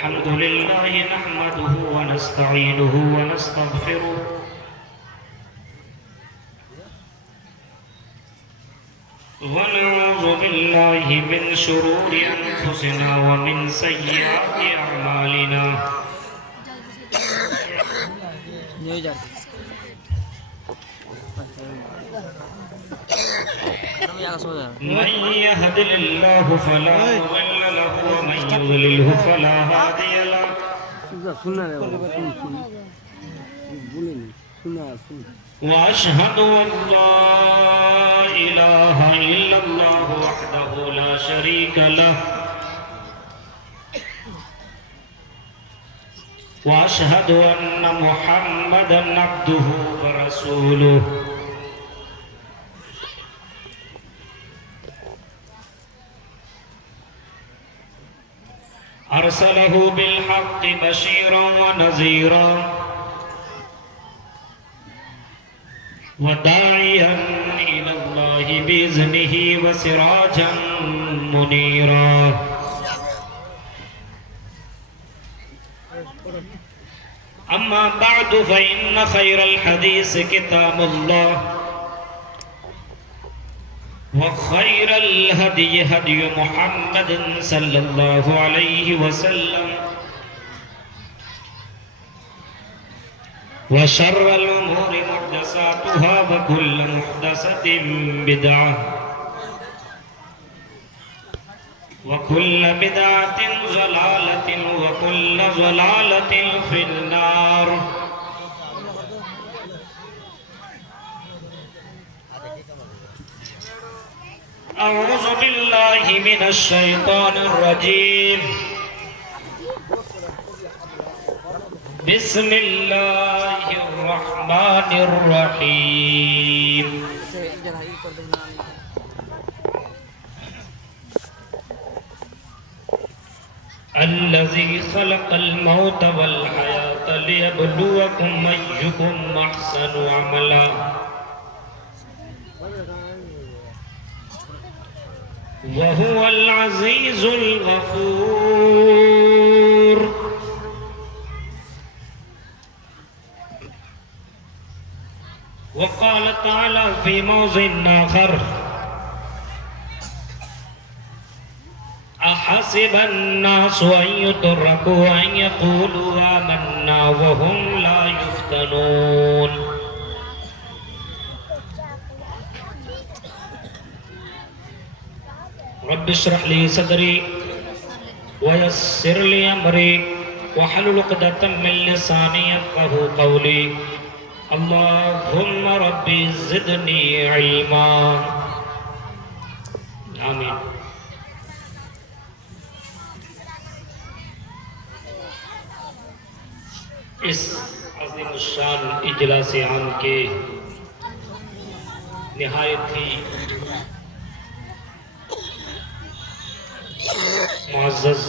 الحمد لله نحمده ونستعينه ونستغفره ونعوذ بالله من شرور أنفسنا ومن سيئات أعمالنا من يهد الله فلا مضل له ومن يضلله فلا هادي له وأشهد أن لا إله إلا الله وحده لا شريك له وأشهد أن محمدا عبده ورسوله أرسله بالحق بشيرا ونذيرا وداعيا إلى الله بإذنه وسراجا منيرا أما بعد فإن خير الحديث كتاب الله وخير الهدي هدي محمد صلى الله عليه وسلم وشر الأمور محدثاتها وكل محدثة بدعة وكل بدعة ضلالة وكل ضلالة في النار أعوذ بالله من الشيطان الرجيم بسم الله الرحمن الرحيم الذي خلق الموت والحياة ليبلوكم أيكم أحسن عملا وهو العزيز الغفور وقال تعالى في موضع آخر أحسب الناس أن يتركوا أن يقولوا آمنا وهم لا يفتنون رب اشرح لي صدري ويسر لي أمري واحلل عقدة من لساني يفقهوا قولي اللهم ربي زدني علما آمين اس عظیم الشان اجلاس عام کے نہایت ہی معزز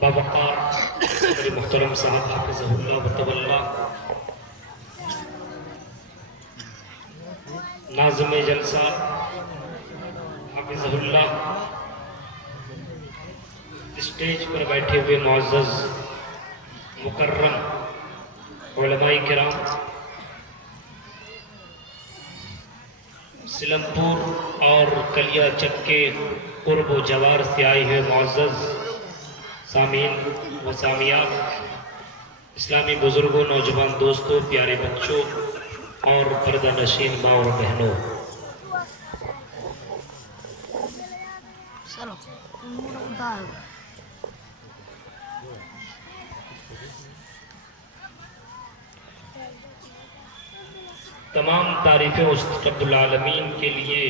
باوقار صدر محترم صاحب حافظہ اللہ وتولہ ناظم جلسہ حافظہ اللہ اسٹیج پر بیٹھے ہوئے معزز مکرم علماء کرام سلمپور اور کلیا چک کے قرب و جوار سے آئے ہوئے معزز سامعین و سامعات اسلامی بزرگوں نوجوان دوستوں پیارے بچوں اور پردہ نشین ماں اور بہنوں تمام تعریفیں اس رب العالمین کے لیے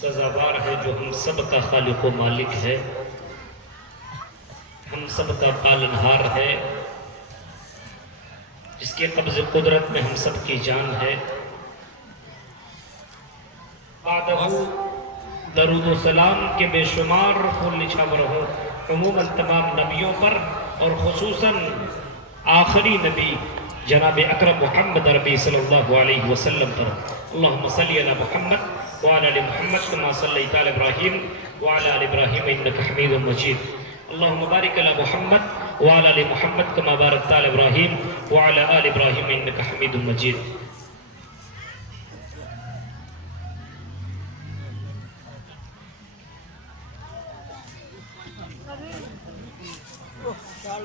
سزاوار ہے جو ہم سب کا خالق و مالک ہے ہم سب کا پالنہار ہے جس کے قبض قدرت میں ہم سب کی جان ہے بعدہ درود و سلام کے بے شمار پھول نچھاور ہوں عموماً تمام نبیوں پر اور خصوصاً آخری نبی جناب اکرم محمد عربی صلی اللہ علیہ وسلم پر اللہم صلی علی محمد وعلی محمد کما صلیت علی ابراہیم وعلى آل إبراهيم إنك حميد مجيد اللهم بارك على محمد وعلى آل محمد كما باركت على إبراهيم وعلى آل إبراهيم إنك حميد مجيد.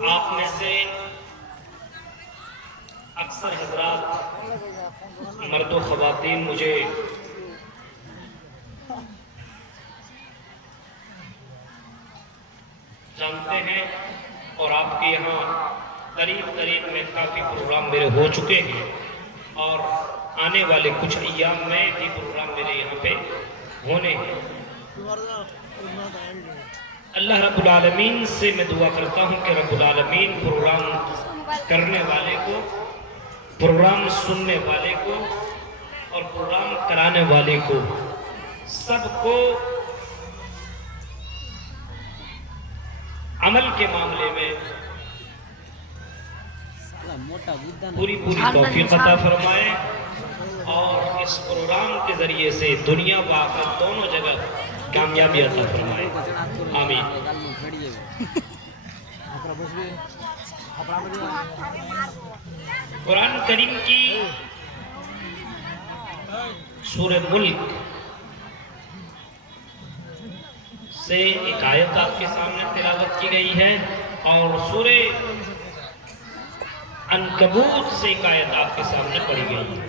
آپ میں سے اکثر حضرات مرد و خواتین مجھے جانتے ہیں اور آپ کے یہاں قریب میں کافی پروگرام میرے ہو چکے ہیں اور آنے والے کچھ ایام میں بھی پروگرام میرے یہاں پہ ہونے ہیں. اللہ رب العالمین سے میں دعا کرتا ہوں کہ رب العالمین پروگرام کرنے والے کو، پروگرام سننے والے کو اور پروگرام کرانے والے کو سب کو عمل کے معاملے میں پوری توفیق عطا فرمائے اور اس پروگرام کے ذریعے سے دنیا و آخرت دونوں جگہ کامیابی عطا فرمائے. آمین. قرآن کریم کی سورہ ملک سے ایک آیت آپ کے سامنے تلاوت کی گئی ہے اور سورہ عنکبوت سے ایک آیت آپ کے سامنے پڑھی گئی ہے.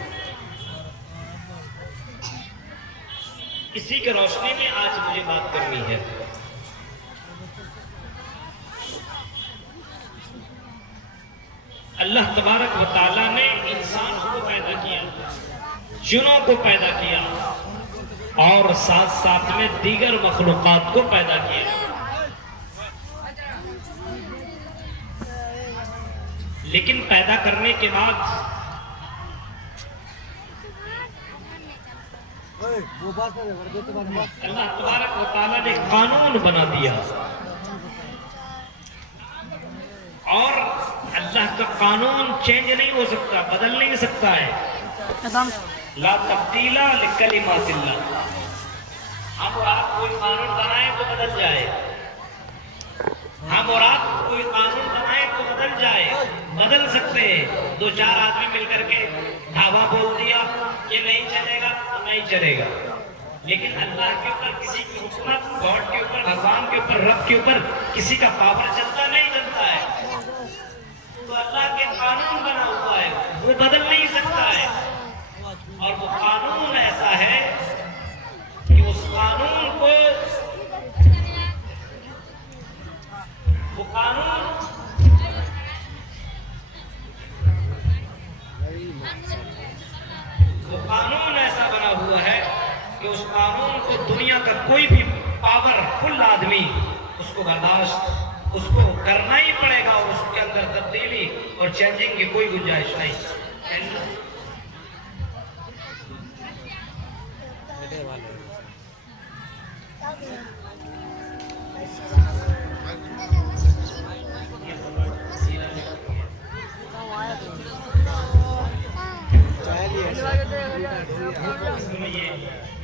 اسی کے روشنی میں آج مجھے بات کرنی ہے. اللہ تبارک و تعالیٰ نے انسان کو پیدا کیا، جنوں کو پیدا کیا اور ساتھ میں دیگر مخلوقات کو پیدا کیا. لیکن پیدا کرنے کے بعد اللہ تبارک و تعالیٰ نے قانون بنا دیا اور اللہ کا قانون چینج نہیں ہو سکتا، بدل نہیں سکتا ہے. لا تبدیل لکلمات اللہ. ہم اور آپ کوئی قانون بنائیں تو بدل جائے، ہم اور آپ کوئی قانون بنائیں تو بدل جائے، بدل سکتے ہیں. دو چار آدمی مل کر کے دھاوا بول دیا یہ نہیں چلے گا تو نہیں چلے گا، لیکن اللہ کے اوپر کسی کی حکومت، گاڈ کے اوپر، بھگوان کے اوپر، رب کے اوپر کسی کا پاور چلتا نہیں چلتا ہے. تو اللہ کے قانون بنا ہوا ہے، وہ بدل نہیں سکتا ہے اور وہ قانون ایسا ہے کہ اس قانون کو وہ قانون ایسا بنا ہوا ہے کہ اس قانون کو دنیا کا کوئی بھی پاور فل آدمی اس کو برداشت اس کو کرنا ہی پڑے گا اور اس کے اندر تبدیلی اور چینجنگ کی کوئی گنجائش نہیں.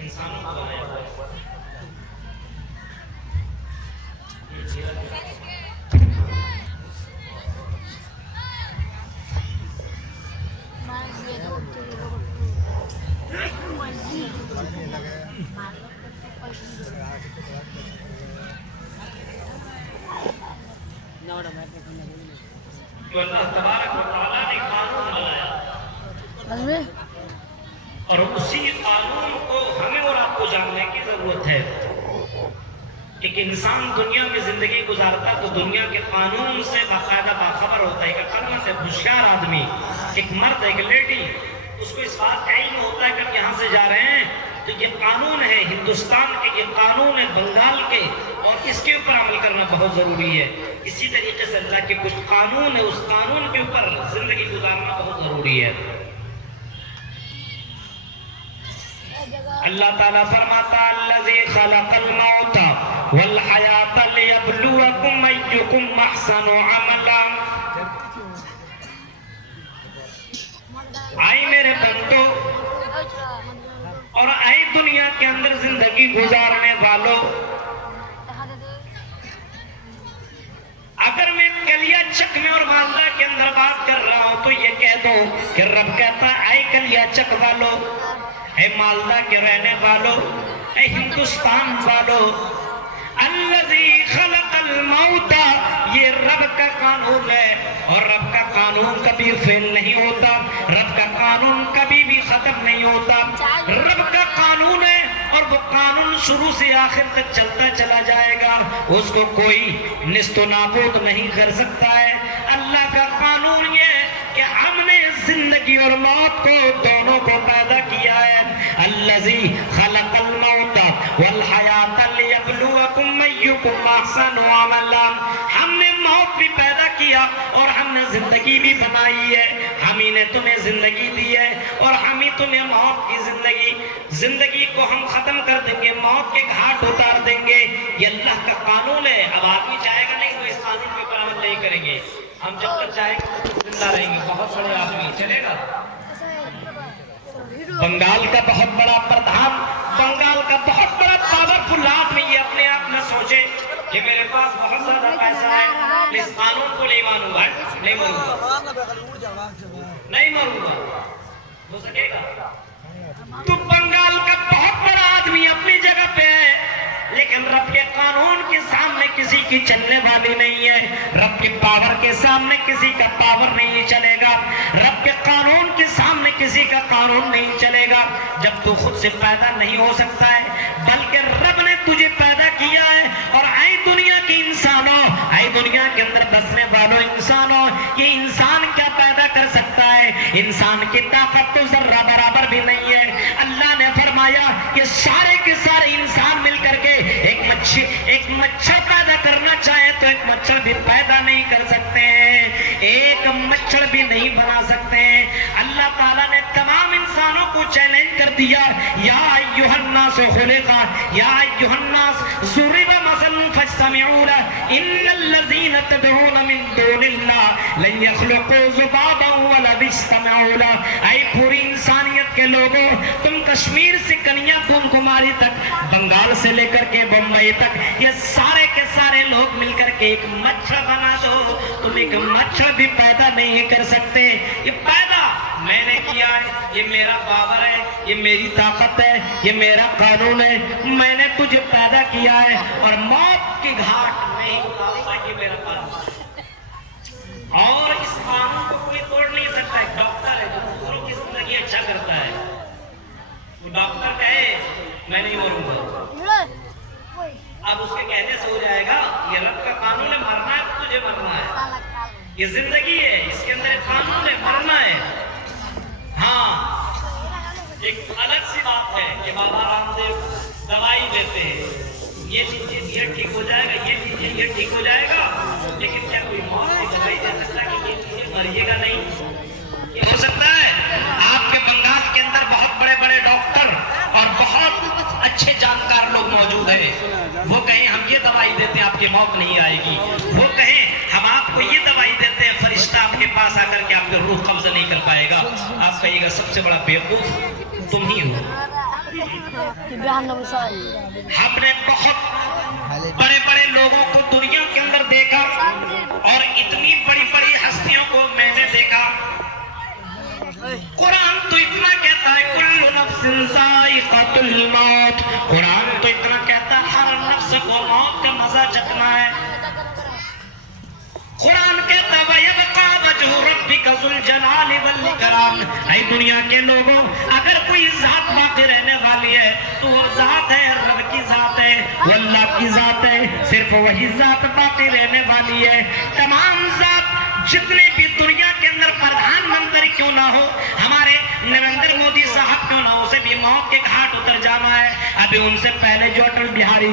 انسانوں کو بنایا ہوا ہے. تو اللہ تبارک و تعالیٰ نے قانون بنایا اور اسی قانون کو ہمیں اور آپ کو جاننے کی ضرورت ہے. ایک انسان دنیا میں زندگی گزارتا تو دنیا کے قانون سے باقاعدہ باخبر ہوتا ہے. ایک عقل سے ہوشیار آدمی، ایک مرد، ایک لیڈی، اس کو اس بات کا علم ہوتا ہے کہ ہم یہاں سے جا رہے ہیں تو یہ قانون ہے ہندوستان کے، یہ قانون ہے بنگال کے اور اس کے اوپر عمل کرنا بہت ضروری ہے. اسی طریقے سے اللہ کے کچھ قانون ہے، اس قانون کے اوپر زندگی گزارنا بہت ضروری ہے. اللہ تعالیٰ فرماتا الذی خلق الموت والحیات لیبلوکم ایکم احسن عملا. آئی میرے بندو اور آئی دنیا کے اندر زندگی گزارنے والوں، کے اندر بات کر رہا ہوں تو یہ کہہ دو کہ رب کہتا ہے اے کلیا چک والو، اے مالدہ کے رہنے والو، اے ہندوستان والو، الذی خلق الموت، یہ رب کا قانون ہے، اور رب کا قانون کبھی فیل نہیں ہوتا، رب کا قانون کبھی بھی ختم نہیں ہوتا، رب کا قانون ہے اور وہ قانون شروع سے آخر تک چلتا چلا جائے گا، اس کو کوئی نیست و نابود نہیں کر سکتا ہے۔ اللہ کا قانون یہ ہے کہ ہم نے زندگی اور موت کو دونوں کو پیدا کیا ہے۔ الذی خلق الموت والحیات لیبلوکم ایکم احسن عملا، ہم نے موت بھی پیدا کیا اور ہم نے زندگی بھی بنائی ہے، ہم ہی نے تمہیں زندگی دی ہے اور ہم ہی تمہیں موت کی زندگی کو ہم ختم کر دیں گے، موت کے گھاٹ اتار دیں گے، یہ اللہ کا قانون ہے۔ اب آدمی چاہے گا نہیں تو اس قانون کے اوپر عمل نہیں کریں گے، ہم جب تک چاہیں گے تو زندہ رہیں گے، بہت بڑے آدمی چلے گا۔ بنگال کا بہت بڑا پردھان، بنگال کا بہت بڑا پاورفل آدمی یہ اپنے آپ نہ سوچے کہ میرے پاس بہت زیادہ پیسہ ہے، اس قانون کو نہیں مانوں گا، نہیں مانوں گا، نہیں مانوں گا، ہو سکے گا؟ تو بنگال کا بہت بڑا آدمی اپنی جگہ پہ ہے، لیکن رب کے قانون کے سامنے کسی کی چلنے والی نہیں ہے، رب کے پاور کے سامنے کسی کا پاور نہیں چلے گا، رب کے قانون کے سامنے کسی کا قانون نہیں چلے گا۔ جب تو خود سے پیدا نہیں ہو سکتا ہے بلکہ رب نے تجھے پیدا کیا ہے، اور اے دنیا کے انسانوں، اے دنیا کے اندر بسنے والوں انسانوں، یہ انسان کیا پیدا کر سکتا ہے؟ انسان کی طاقت تو ذرہ برابر بھی نہیں ہے۔ اللہ نے فرمایا کہ سارے کے سارے انسان مل کر کے ایک مچھر پیدا کرنا چاہے تو ایک مچھر بھی پیدا نہیں کر سکتے ہیں، ایک مچھر بھی نہیں بنا سکتے ہیں۔ اللہ تعالیٰ نے تمام انسانوں کو چیلنج کر دیا، یا ایھا الناس خلقا، یا ایھا الناس ضرب مثل فاستمعوا لہ، ان الذین تدعون من دون اللہ لن یخلقوا ذبابا ولو اجتمعوا لہ۔ اے پوری انسانیت کے لوگوں، تم کشمیر سے کنیا کماری تک، بنگال سے لے کر کے بمبئی تک، یہ سارے کے سارے لوگ مل کر کے ایک مچھر بنا دو، تم ایک مچھر بھی پیدا نہیں کر سکتے۔ یہ پیدا میں نے کیا ہے، یہ میرا پاور ہے، یہ میری طاقت ہے، یہ میرا قانون ہے، میں نے تجھے پیدا کیا ہے، اور موت کی گھاٹ نہیں اتاروں گا، یہ میرا قانون ہے، اور اس قانون کو کوئی توڑ نہیں سکتا۔ ایک ڈاکٹر ہے جو دوسروں کی زندگی اچھا کرتا ہے، وہ ڈاکٹر کہے میں نہیں مروں گا، اب اس کے کہنے سے ہو جائے گا؟ یہ رب کا قانون ہے، مرنا ہے تو تجھے مرنا ہے، یہ زندگی ہے، اس کے اندر ایک قانون ہے، مرنا ہے۔ ہاں ایک الگ سی بات ہے کہ بابا رام دیو دوائی دیتے ہیں، یہ چیزیں یہ ٹھیک ہو جائے گا، یہ چیزیں یہ ٹھیک ہو جائے گا، لیکن کیا کوئی موت کی دوائی دے سکتا ہے کہ یہ چیزیں مریے گا نہیں؟ یہ ہو سکتا ہے؟ آپ کے بنگال کے اندر بہت بڑے بڑے ڈاکٹر اور بہت اچھے جانکار لوگ موجود ہیں، وہ کہیں ہم یہ دوائی دیتے ہیں آپ کی موت نہیں آئے گی، وہ کہیں ہم آپ کو یہ دوائی دیتے ہیں فرشتہ آپ کے پاس آ کر کے آپ کی روح قبض نہیں کر پائے گا، آپ کہیے گا سب سے بڑا بیوقوف تم ہی ہو۔ ہم نے بہت بڑے بڑے لوگوں کو دنیا کے اندر دیکھا، اور اتنی بڑی بڑی ہستیوں کو میں نے دیکھا۔ قرآن تو اتنا کہتا ہے کل نفس ذائقۃ الموت، قرآن تو اتنا کہتا ہے ہر نفس کو موت کا مزہ چکھنا ہے۔ قرآن کہتا ہے وَيَبْقَى وَجْهُ رَبِّكَ ذُو الْجَلَالِ وَالْإِكْرَامِ، اے دنیا کے لوگوں، اگر کوئی ذات باقی رہنے والی ہے تو وہ ذات ہے، رب کی ذات ہے، وہ اللہ کی ذات ہے، صرف وہی ذات باقی رہنے والی ہے۔ تمام ذات جتنے بھی دنیا کے اندر پردھان منتری کیوں نہ ہو، ہمارے نریندر مودی صاحب کیوں نہ ہو، اسے بھی موت کے گھاٹ اتر جانا ہے۔ ابھی ان سے پہلے جو اٹل بہاری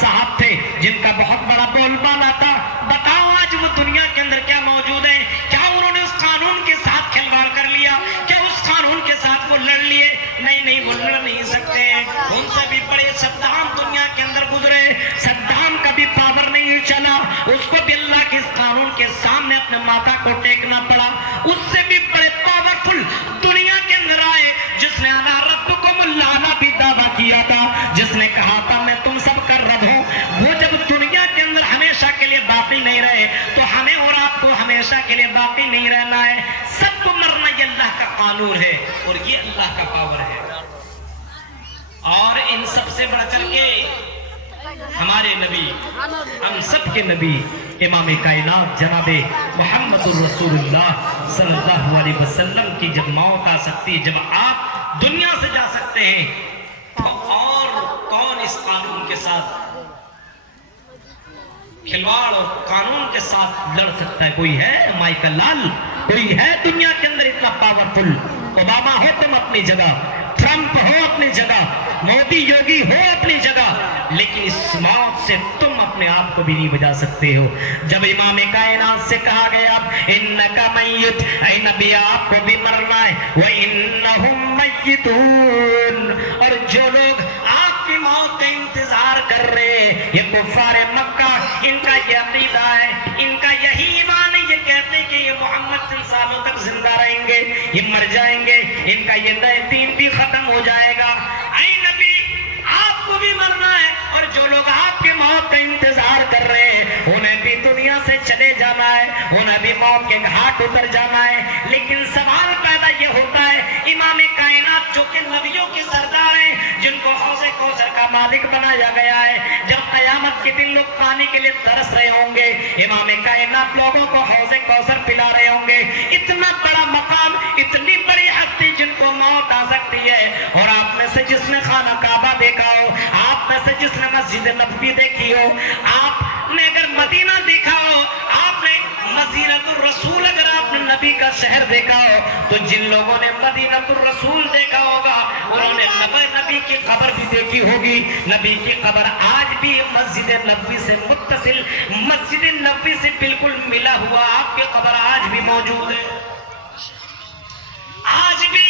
صاحب تھے جن کا بہت بڑا بول بالا تھا، بتاؤ آج وہ دنیا کے اندر کیا موجود ہے؟ کیا انہوں نے اس قانون کے ساتھ کھلواڑ کر لیا؟ کیا اس قانون کے ساتھ وہ لڑ لیے؟ نہیں، وہ لڑ نہیں سکتے ہیں۔ ان سے بھی بڑے صدام دنیا کے اندر گزرے، صدام کا بھی پاور نہیں چلا، اس کو بھی اللہ کے اس قانون کے سامنے اپنے ماتھا کو ٹیکنا پڑا۔ اس سے بھی بڑے پاورفل دنیا کے اندر آئے، جس نے انا ربکم اللہ بھی دعویٰ کیا تھا، جس نے کہا تھا میں تم سب کا رب ہوں، وہ جب دنیا کے اندر ہمیشہ کے لیے باقی نہیں رہے تو ہمیں اور آپ کو ہمیشہ کے لیے باقی اور یہ اللہ کا پاور ہے. اور ان سب سے بڑھ کر کے ہمارے نبی، ہم سب کے نبی امام کائنات جناب محمد الرسول اللہ صلی اللہ علیہ وسلم کی جب موت آ سکتی ہے، جب آپ دنیا سے جا سکتے ہیں، تو اور کون اس قانون کے ساتھ کھلواڑ اور قانون کے ساتھ لڑ سکتا ہے؟ کوئی ہے مائیکل لال؟ کوئی ہے دنیا کے اندر اتنا پاورفل؟ اوباما ہو تم اپنی جگہ، ٹرمپ ہو اپنی جگہ، مودی یوگی ہو اپنی جگہ، لیکن اس موت سے تم اپنے آپ کو بھی نہیں بچا سکتے ہو. جب امام کائنات سے کہا گیا انکا میت، اے نبی آپ کو بھی مرنا ہے، وَإِنَّهُمْ مَيِّتُونَ، اور جو لوگ آپ کی موت کا انتظار کر رہے ہیں، یہ کفار مکہ، ان کا یہ عقیدہ ہے، ان کا یہی ایمان ہے، یہ کہتے ہیں کہ یہ محمد 3 سالوں تک زندہ رہیں گے، یہ مر جائیں گے، ان کا یہ دین بھی ختم ہو جائے گا. اے نبی آپ کو بھی مرنا ہے، اور جو لوگ آپ کے موت کا انتظار کر رہے ہیں انہیں بھی دنیا سے چلے جانا ہے، انہیں بھی موت کے گھاٹ اتر جانا ہے. لیکن سوال پیدا یہ ہوتا ہے، امام کائنات جو کہ نبیوں کے سردار ہیں، جن کو حوض کوثر کا مالک بنایا گیا ہے، جب قیامت کے دن لوگ پانی کے لیے ترس رہے ہوں گے، امام کائنات لوگوں کو حوض کوثر پلا رہے ہوں گے. اتنا بڑا مقام، اتنی بڑی ہستی جن کو موت آ سکتی ہے. اور آپ میں سے جس نے خانہ کعبہ دیکھا ہو، آپ میں سے جس نے مسجد نبوی دیکھی ہو، آپ نے اگر مدینہ دیکھا ہو، آپ نے مدینۃ الرسول، اگر آپ نے نبی کا شہر دیکھا ہو، تو جن لوگوں نے مدینۃ الرسول دیکھا ہوگا انہوں نے نبی کی قبر بھی دیکھی ہوگی. نبی کی قبر آج بھی مسجد نبوی سے متصل، مسجد نبوی سے بالکل ملا ہوا آپ کی قبر آج بھی موجود ہے، آج بھی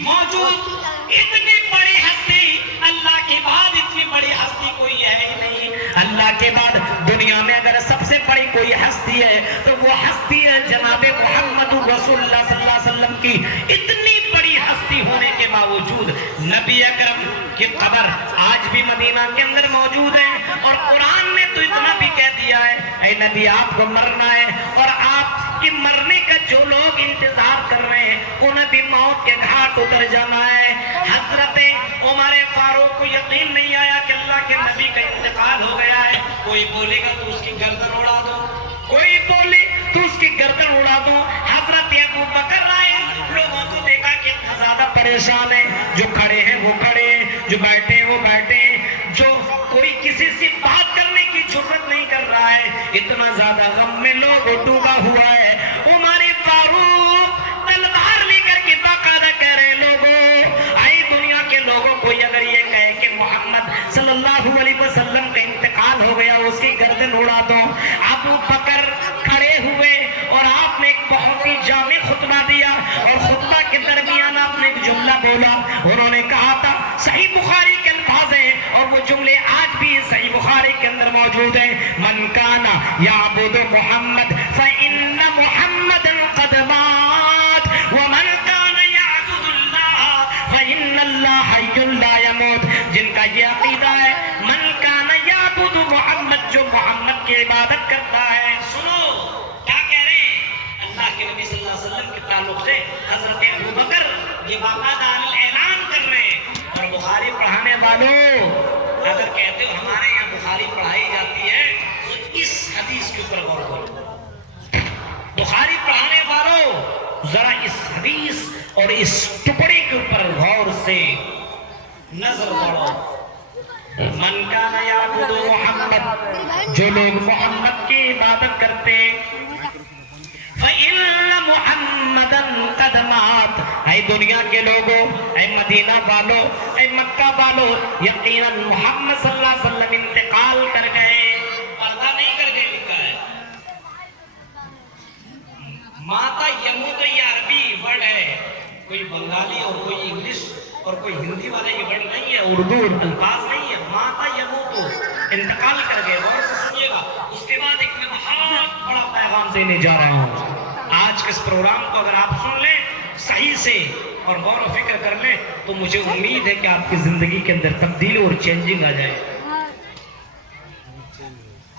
موجود. اتنی بڑی ہستی، اللہ کے بعد اتنی بڑی ہستی کوئی ہے ہی نہیں. اللہ کے بعد دنیا میں اگر سب سے بڑی کوئی ہستی ہے تو وہ ہستی ہے جناب محمد رسول اللہ صلی اللہ علیہ وسلم کی. اتنی بڑی ہستی ہونے کے باوجود نبی اکرم کی قبر آج بھی مدینہ کے اندر موجود ہے. اور قرآن نے تو اتنا بھی کہہ دیا ہے، اے نبی آپ کو مرنا ہے، اور آپ کی مرنے کا جو لوگ انتظار کر رہے ہیں انہیں بھی موت کے گھاٹ اتر جانا ہے. حضرت عمر فاروق کو یقین نہیں آیا کہ اللہ کے نبی کا انتقال ہو گیا ہے. کوئی بولے گا تو اس کی گردن اڑا دو، کوئی بولے تو اس کی گردن اڑا دو. حضرت ابو بکر آئے، لوگوں کو دیکھا کہ اتنا زیادہ پریشان ہے، جو کھڑے ہیں وہ کھڑے ہیں، جو بیٹھے ہیں وہ بیٹھے ہیں، جو کوئی کسی سے بات کرنے کی جرات نہیں کر رہا ہے. اتنا زیادہ غم میں لوگ ڈوبا ہوا ہے. عمر فاروق تلوار لے کر کے باقاعدہ کہہ رہے لوگوں، آئی دنیا کے لوگوں کو اگر یہ کہے کہ محمد صلی اللہ علیہ وسلم کا انتقال ہو گیا، اس کی گردن اڑا دو. ابو بکر کھڑے ہوئے اور آپ نے ایک بہت ہی جامع خطبہ دیا، اور خطبہ کے درمیان آپ نے ایک جملہ بولا. انہوں نے کہا تھا، صحیح بخاری کے الفاظ ہیں اور وہ جملے آج بھی صحیح بخاری کے اندر موجود ہیں، من کان یعبد محمد فإن محمدا قد مات ومن کان یعبد اللہ فإن اللہ حی لا یموت. جن کا یہ عقیدہ ہے، من کان یعبد محمد، جو محمد کی عبادت کرتا ہے. سنو کیا کہہ رہے ہیں اللہ کے نبی صلی اللہ علیہ وسلم کے تعلق سے. حضرت ابو بکر یہ باقاعدہ اعلان کر رہے ہیں. اور بخاری پڑھانے والوں اگر کہتے ہو ہمارے یہاں بخاری پڑھائی جاتی ہے تو اس حدیث کے اوپر غور کرو. بخاری پڑھانے والوں ذرا اس حدیث اور اس ٹکڑے کے اوپر غور سے نظر پڑو. من کان یعبد محمد، جو لوگ محمد کی عبادت کرتے ہیں، فَإِنَّ مُحَمَّدًا قَدْ مَاتَ، اے دنیا کے لوگوں، اے مدینہ والوں، اے مکہ والوں، یقیناً محمد صلی اللہ علیہ وسلم انتقال کر گئے. پردہ نہیں کر گئے لکھا ہے. ماتا یموت یہ عربی ورڈ ہے، کوئی بنگالی اور کوئی انگلش اور کوئی ہندی والا یہ ورڈ نہیں ہے، اردو الفاظ نہیں ہے. ماتا یموت انتقال کر گئے. غور سے سنیے گا. اس کے بعد ایک میں بہت بڑا پیغام دینے جا رہا ہوں. آج کے اس پروگرام کو اگر آپ سن لیں صحیح سے اور غور و فکر کر لیں تو مجھے امید ہے کہ آپ کی زندگی کے اندر تبدیلی اور چینجنگ آ جائے.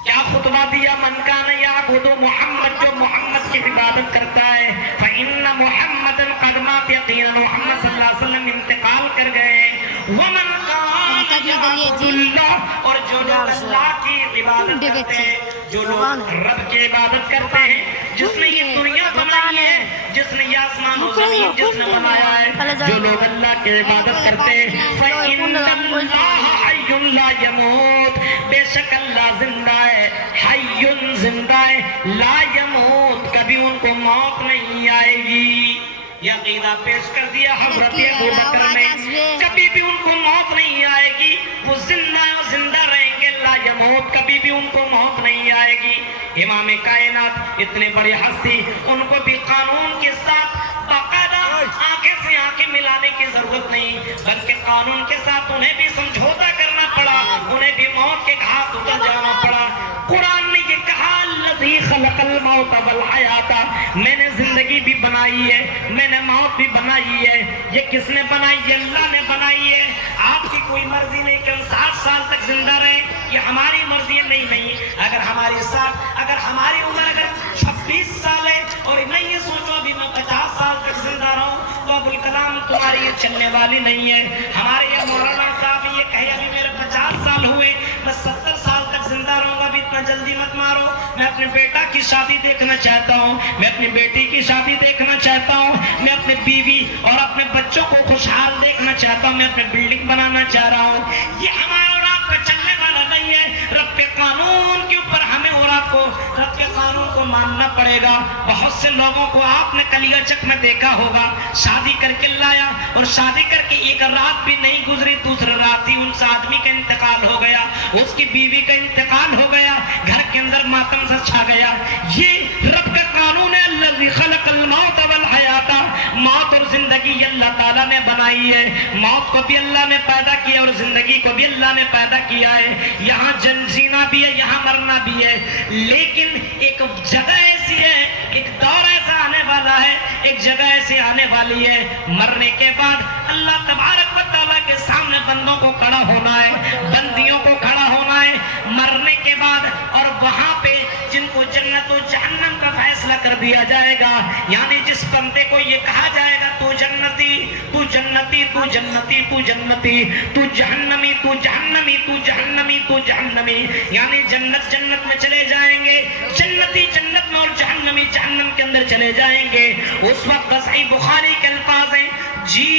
کیا خطبہ دیا؟ من کان یعبد محمد، جو محمد کی عبادت کرتا ہے، فإن محمد قد مات یقینا محمد صلی اللہ علیہ وسلم انتقال کر گئے ومن کان یعبد اللہ اور جو لوگ اللہ کی عبادت کرتے ہیں جو لوگ رب کی عبادت کرتے ہیں جس نے یہ دنیا بنائی ہے جس نے یہ آسمان و زمین جس نے بنایا ہے جو لوگ اللہ کی عبادت کرتے ہیں فإن اللہ حی لا یموت بے شک اللہ زندہ ہے حی زندہ ہے لا یموت کبھی ان کو موت نہیں آئے گی یہ عقیدہ پیش کر دیا حضرت ابو بکر نے کبھی بھی ان کو موت نہیں آئے گی وہ زندہ رہیں گے لا یموت کبھی بھی ان کو موت نہیں آئے گی امام کائنات اتنے بڑے ہستی ان کو بھی قانون کے ساتھ باقاعدہ آنکھیں سے آنکھیں ملانے کی ضرورت نہیں بلکہ قانون کے ساتھ انہیں بھی سمجھوتا کرنا پڑا انہیں بھی موت کے گھاٹ اتر جانا پڑا قرآن نے یہ کہا الذی خلق الموت والحیات میں نے زندگی بھی بنائی ہے میں نے موت بھی بنائی ہے یہ کس نے بنائی ہے اللہ نے بنائی ہے آپ کی کوئی مرضی نہیں کہ ہم 60 سال تک زندہ رہیں یہ ہماری مرضی نہیں اگر ہماری عمر اگر 26 سال ہے اور نہیں یہ سوچو ابھی میں 50 سال تک زندہ رہوں تو ابوالکلام تمہاری یہ چلنے والی نہیں ہے ہمارے یہ مولانا صاحب یہ کہے ابھی میرے 50 سال ہوئے میں 70 سال تک زندہ رہوں گا ابھی اتنا جلدی مت مارو میں اپنے بیٹا کی شادی دیکھنا چاہتا ہوں میں اپنی بیٹی کی شادی دیکھنا چاہتا ہوں میں اپنے بیوی اور اپنے بچوں کو خوشحال دیکھنا چاہتا ہوں میں اپنے بلڈنگ بنانا چاہ رہا ہوں یہ ہمارا اور آپ کا چلنے والا نہیں ہے رب کے قانون کے اوپر ہمیں اور آپ کو رب کے قانون کو ماننا پڑے گا بہت سے لوگوں کو آپ نے کلیہ چک میں دیکھا ہوگا شادی کر کے لایا اور شادی کر کے ایک رات بھی نہیں گزری دوسری رات ہی اس آدمی کا انتقال ہو گیا اس کی بیوی کا انتقال ہو گیا گھر کے اندر ماتم سا چھا گیا یہ رب کا قانون ہے الذی خلق الموت والحیات موت اور زندگی یہ اللہ تعالیٰ نے بنائی ہے موت کو بھی اللہ نے پیدا کیا اور زندگی کو بھی اللہ نے پیدا کیا ہے یہاں جینا بھی ہے یہاں مرنا بھی ہے لیکن ایک جگہ ایسی ہے ایک دور ایسا آنے والا ہے ایک جگہ ایسی آنے والی ہے مرنے کے بعد اللہ تبارک و تعالیٰ کے سامنے بندوں کو کھڑا ہونا ہے بندیوں کو کھڑا ہونا ہے مرنے کے بعد اور وہاں پہ جن کو جنت و جہنم کا فیصلہ کر دیا جائے گا یعنی جس بندے کو یہ کہا جائے گا تو جنتی تو جنتی تو جنتی تو جنتی تو جہنمی تو جہنمی تو جہنمی تو جہنمی یعنی جنت میں چلے جائیں گے جنتی جنت میں اور جہنمی جہنم کے اندر چلے جائیں گے اس وقت صحیح بخاری کے الفاظ ہیں جی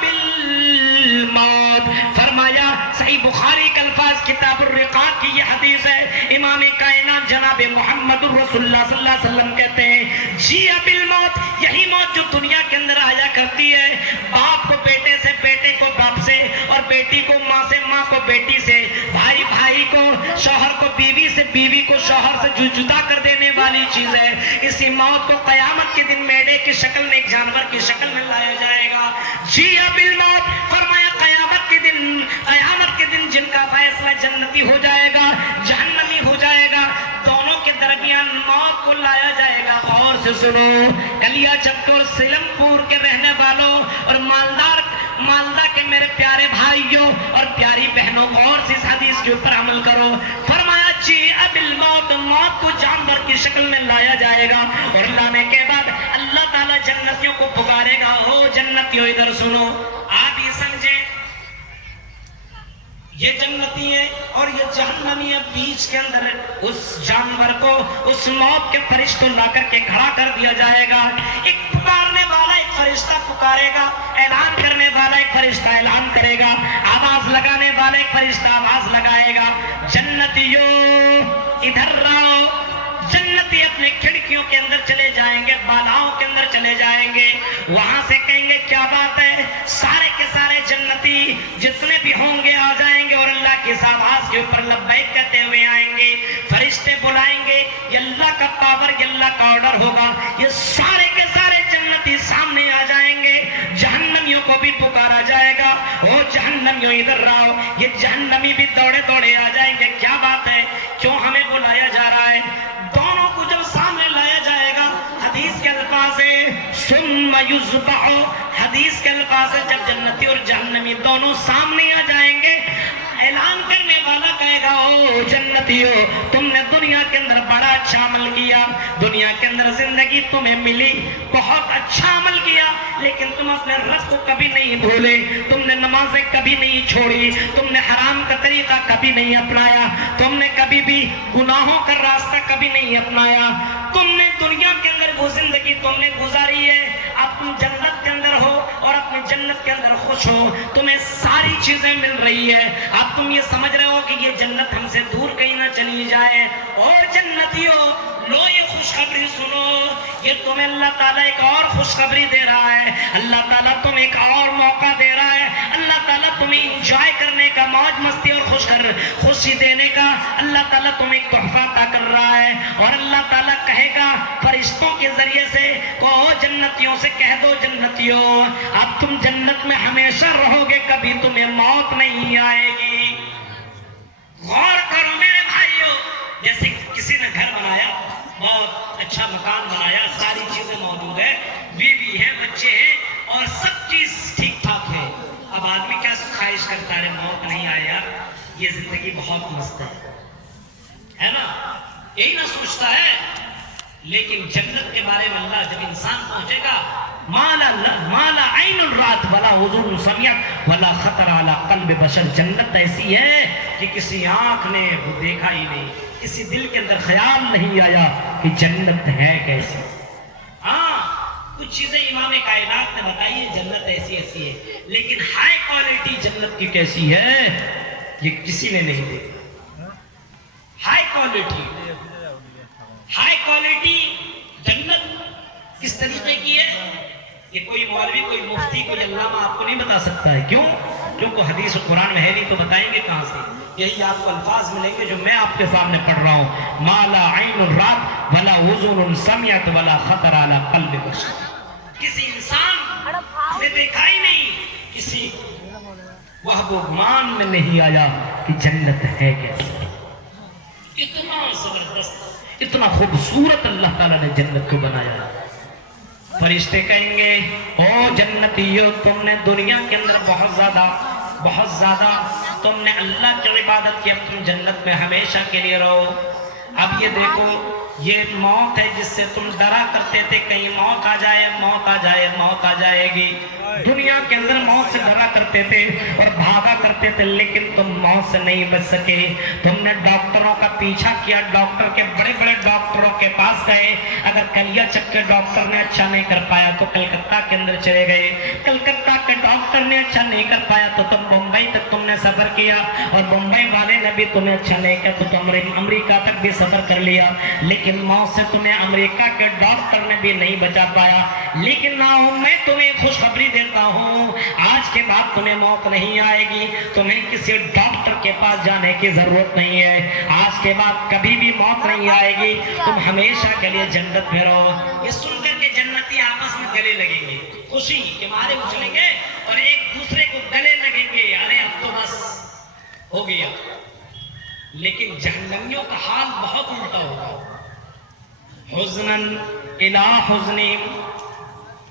بالموت فرمایا صحیح بخاری کے الفاظ کتاب الرقاق کی یہ حدیث ہے امام کائنات جناب محمد رسول اللہ صلی اللہ علیہ وسلم کہتے ہیں جی بالموت یہی موت جو دنیا کے اندر آیا کرتی ہے باپ کو بیٹے سے بیٹے کو باپ سے اور بیٹی کو ماں سے ماں کو بیٹی سے بھائی بھائی کو شوہر کو بیوی سے بیوی کو شوہر سے جدا کر دینے والی چیز ہے اسی موت کو قیامت کے دن میڑے کی شکل میں ایک جانور کی شکل میں لایا جائے گا جی بالموت فرمایا قیامت کے دن جن کا فیصلہ جنتی ہو جائے گا جہنمی ہو جائے گا دونوں کے درمیان موت کو لایا جائے گا غور سے سنو کلیا چکور سیلم پور کے رہنے والوں اور مالدہ کے میرے پیارے بھائیوں اور پیاری بہنوں غور سے اس حدیث کے اوپر عمل کرو فرمایا جی بالموت موت کو جانور کی شکل میں لایا جائے گا اور لانے کے بعد اللہ تعالیٰ جنتیوں کو پکارے گا او جنتیوں ادھر سنو آپ ہی سمجھیں یہ جنتی ہے اور یہ جہنمی ہے بیچ کے اندر اس جانور کو اس موت کے فرشتوں لا کر کے کھڑا کر دیا جائے گا ایک پکارنے والا ایک فرشتہ پکارے گا اعلان کرنے والا ایک فرشتہ اعلان کرے گا آواز لگانے والا ایک فرشتہ آواز لگائے گا جنتیوں ادھر رہو جنتی اپنے کھڑکیوں کے اندر چلے جائیں گے بالاؤں کے اندر چلے جائیں گے وہاں سے کہیں گے کیا بات ہے سارے کے سارے جنتی جتنے بھی ہوں گے آ جائیں گے اور اللہ کی اس آواز کے اوپر لبیک کہتے ہوئے آئیں گے فرشتے بلائیں گے یہ اللہ کا پاور یہ اللہ کا آرڈر ہوگا یہ سارے کے سارے جنتی سامنے آ جائیں گے جہنمیوں کو بھی پکارا جائے گا او جہنمیوں ادھر رہو یہ جہنمی بھی دوڑے دوڑے آ جائیں گے کیا بات ہے کیوں ہمیں بلایا جا رہا ہے دونوں کو جب سامنے لایا جائے گا حدیث کے الفاظ ہے ثم یذبح حدیث کے الفاظ ہے جب جنتی اور جہنمی دونوں سامنے آ جائیں گے اعلان کرنے والا کہے گا او جنتیو تم نے دنیا کے اندر بڑا اچھا عمل کیا دنیا دنیا کے اندر زندگی تمہیں ملی, بہت اچھا عمل کیا, لیکن تم اپنے رب کو کبھی نہیں بھولے, تم نے نمازیں کبھی نہیں چھوڑی, تم نے حرام کا طریقہ کبھی نہیں اپنایا, تم نے کبھی بھی گناہوں کا راستہ کبھی نہیں اپنایا, تم نے دنیا کے اندر وہ زندگی تم نے گزاری ہے. اب تم جنت کے اندر ہو اور اپنے جنت کے اندر خوش ہو, تمہیں ساری چیزیں مل رہی ہے. اب تم یہ سمجھ رہے ہو کہ یہ جنت ہم سے دور کہیں نہ چلی جائے. اور جنتیوں لو یہ خوشخبری سنو, یہ تمہیں اللہ تعالیٰ ایک اور خوشخبری دے رہا ہے, اللہ تعالیٰ تمہیں ایک اور موقع دے رہا ہے, اللہ تعالیٰ تمہیں انجوائے کرنے کا, موج مستی اور خوشی دینے کا اللہ تعالیٰ تمہیں ایک تحفہ عطا کر رہا ہے. اور اللہ تعالیٰ کہے گا فرشتوں کے ذریعے سے, کہو جنتیوں سے کہہ دو جنتیوں اب تم جنت میں ہمیشہ رہو گے, کبھی تمہیں موت نہیں آئے گی. غور کرو میرے بھائیوں, جیسے کسی نے گھر بنایا, بہت اچھا مکان بنایا, ساری چیزیں موجود ہے, بیوی ہے, بچے ہیں اور سب چیز ٹھیک ٹھاک ہے. اب آدمی کیا خواہش کرتا ہے, موت نہیں آئے یار, یہ زندگی بہت مست ہے نا, یہی نہ سوچتا ہے. لیکن جنت کے بارے میں اللہ جب انسان پہنچے گا, مالا عین رات ولا حضور سمعت ولا خطر علی قلب بشر, جنت ایسی ہے کہ کسی آنکھ نے وہ دیکھا ہی نہیں, کسی دل کے اندر خیال نہیں آیا کہ جنت ہے کیسی. ہاں کچھ چیزیں امام کائنات نے بتائی ہے جنت ایسی ایسی ہے, لیکن ہائی کوالٹی جنت کی کیسی ہے یہ کسی نے نہیں دیکھی. ہائی کوالٹی جنت کس طریقے کی ہے یہ کوئی مولوی, کوئی مفتی, کوئی علامہ آپ کو نہیں بتا سکتا ہے. کیوں؟ کیونکہ حدیث و قرآن میں ہے نہیں, تو بتائیں گے کہاں سے؟ یہی آپ کو الفاظ ملیں گے جو میں آپ کے سامنے پڑھ رہا ہوں, مالا عین رات ولا اذن سمعت ولا خطر علی قلب بشر. کسی انسان نے دیکھا ہی نہیں, کسی وہم و گمان میں نہیں آیا کہ جنت ہے کیسی. اتنا زبردست, اتنا خوبصورت اللہ تعالیٰ نے جنت کو بنایا. فرشتے کہیں گے او جنتیو, تم نے دنیا کے اندر بہت زیادہ تم نے اللہ کی عبادت کی, اب تم جنت میں ہمیشہ کے لیے رہو. اب یہ دیکھو, یہ موت ہے جس سے تم ڈرا کرتے تھے, کہیں موت آ جائے, موت آ جائے گی. دنیا کے اندر موت سے ڈرا کرتے تھے اور بھاگا کرتے تھے, لیکن تم موت سے نہیں بچ سکے. تم نے ڈاکٹروں کا پیچھا کیا, ڈاکٹر کے بڑے بڑے ڈاکٹروں کے پاس گئے. اگر کلیا چک کے ڈاکٹر نے اچھا نہیں کر پایا تو کلکتہ کے اندر چلے گئے. کلکتہ کے ڈاکٹر نے اچھا نہیں کر پایا تو تم بمبئی تک تم نے سفر کیا, اور بمبئی والے نے بھی تمہیں اچھا نہیں کیا تو تم امریکہ تک بھی سفر کر لیا. لیکن موت سے تمہیں امریکہ کے ڈاکٹر نے بھی نہیں بچا پایا. لیکن میں تمہیں خوشخبری دیتا ہوں, آج کے بعد تمہیں موت نہیں آئے گی, تمہیں کسی ڈاکٹر کے پاس جانے کی ضرورت نہیں ہے. آج کے بعد کبھی بھی موت نہیں آئے گی, تم ہمیشہ کے لیے جنت میں رہو. یہ سن کر کے جنتی آپس میں گلے لگیں گے, خوشی کے مارے اچھلیں گے اور ایک دوسرے کو گلے لگیں گے, ارے اب تو بس ہو گیا. لیکن جہنمیوں کا حال بہت الٹا ہوگا. حزنن الی حزنہم,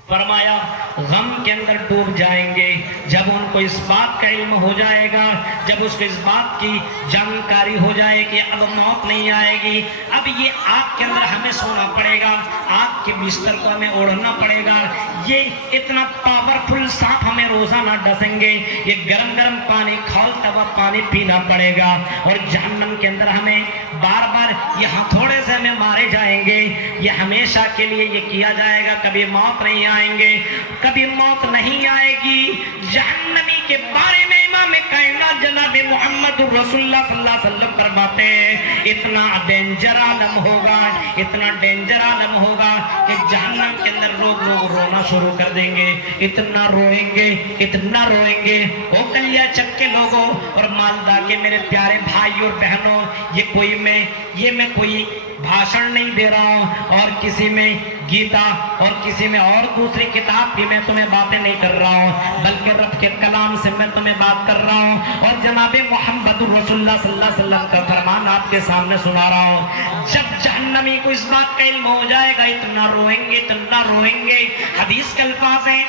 فرمایا غم کے اندر ڈوب جائیں گے. جب ان کو اس بات کا علم ہو جائے گا, جب اس کو اس بات کی جانکاری ہو جائے کہ اب موت نہیں آئے گی, اب یہ آگ کے اندر ہمیں سونا پڑے گا, آگ کے بستر کو ہمیں اوڑھنا پڑے گا, یہ اتنا پاورفل سانپ ہمیں روزانہ ڈسیں گے, یہ گرم گرم پانی کھولتا ہوا پانی پینا پڑے گا, اور جہنم کے اندر ہمیں بار بار یہ ہتھوڑے سے ہمیں مارے جائیں گے. یہ ہمیشہ کے لیے یہ کیا جائے گا, کبھی موت نہیں آئیں گے, کبھی موت نہیں آئے گی. جہنمی کے بارے میں امام کائنات جناب محمد رسول اللہ صلی اللہ علیہ وسلم فرماتے ہیں, اتنا ڈینجر عالم ہوگا, اتنا ڈینجر عالم ہوگا کہ جہنم کے اندر لوگ رونا شروع کر دیں گے, اتنا روئیں گے, اتنا روئیں گے. او کلیا چک کے لوگوں اور مالدہ کے میرے پیارے بھائی اور بہنوں, یہ میں کوئی بھاشن نہیں دے رہا ہوں, اور کسی میں گیتا اور کسی میں اور دوسری کتاب کی میں تمہیں باتیں نہیں کر رہا ہوں, بلکہ رب کے کلام سے میں تمہیں بات کر رہا ہوں, اور جناب محمد رسول اللہ صلی اللہ علیہ وسلم کا فرمان آپ کے سامنے سنا رہا ہوں. جب جہنمی کو اس بات کا علم ہو جائے گا, اتنا روئیں گے, اتنا روئیں گے. حدیث کے الفاظ ہیں,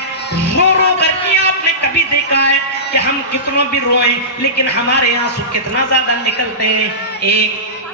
رو کر کے آپ نے کبھی دیکھا ہے کہ ہم کتنا بھی روئیں لیکن ہمارے آنسو کتنا زیادہ نکلتے ہیں. ایک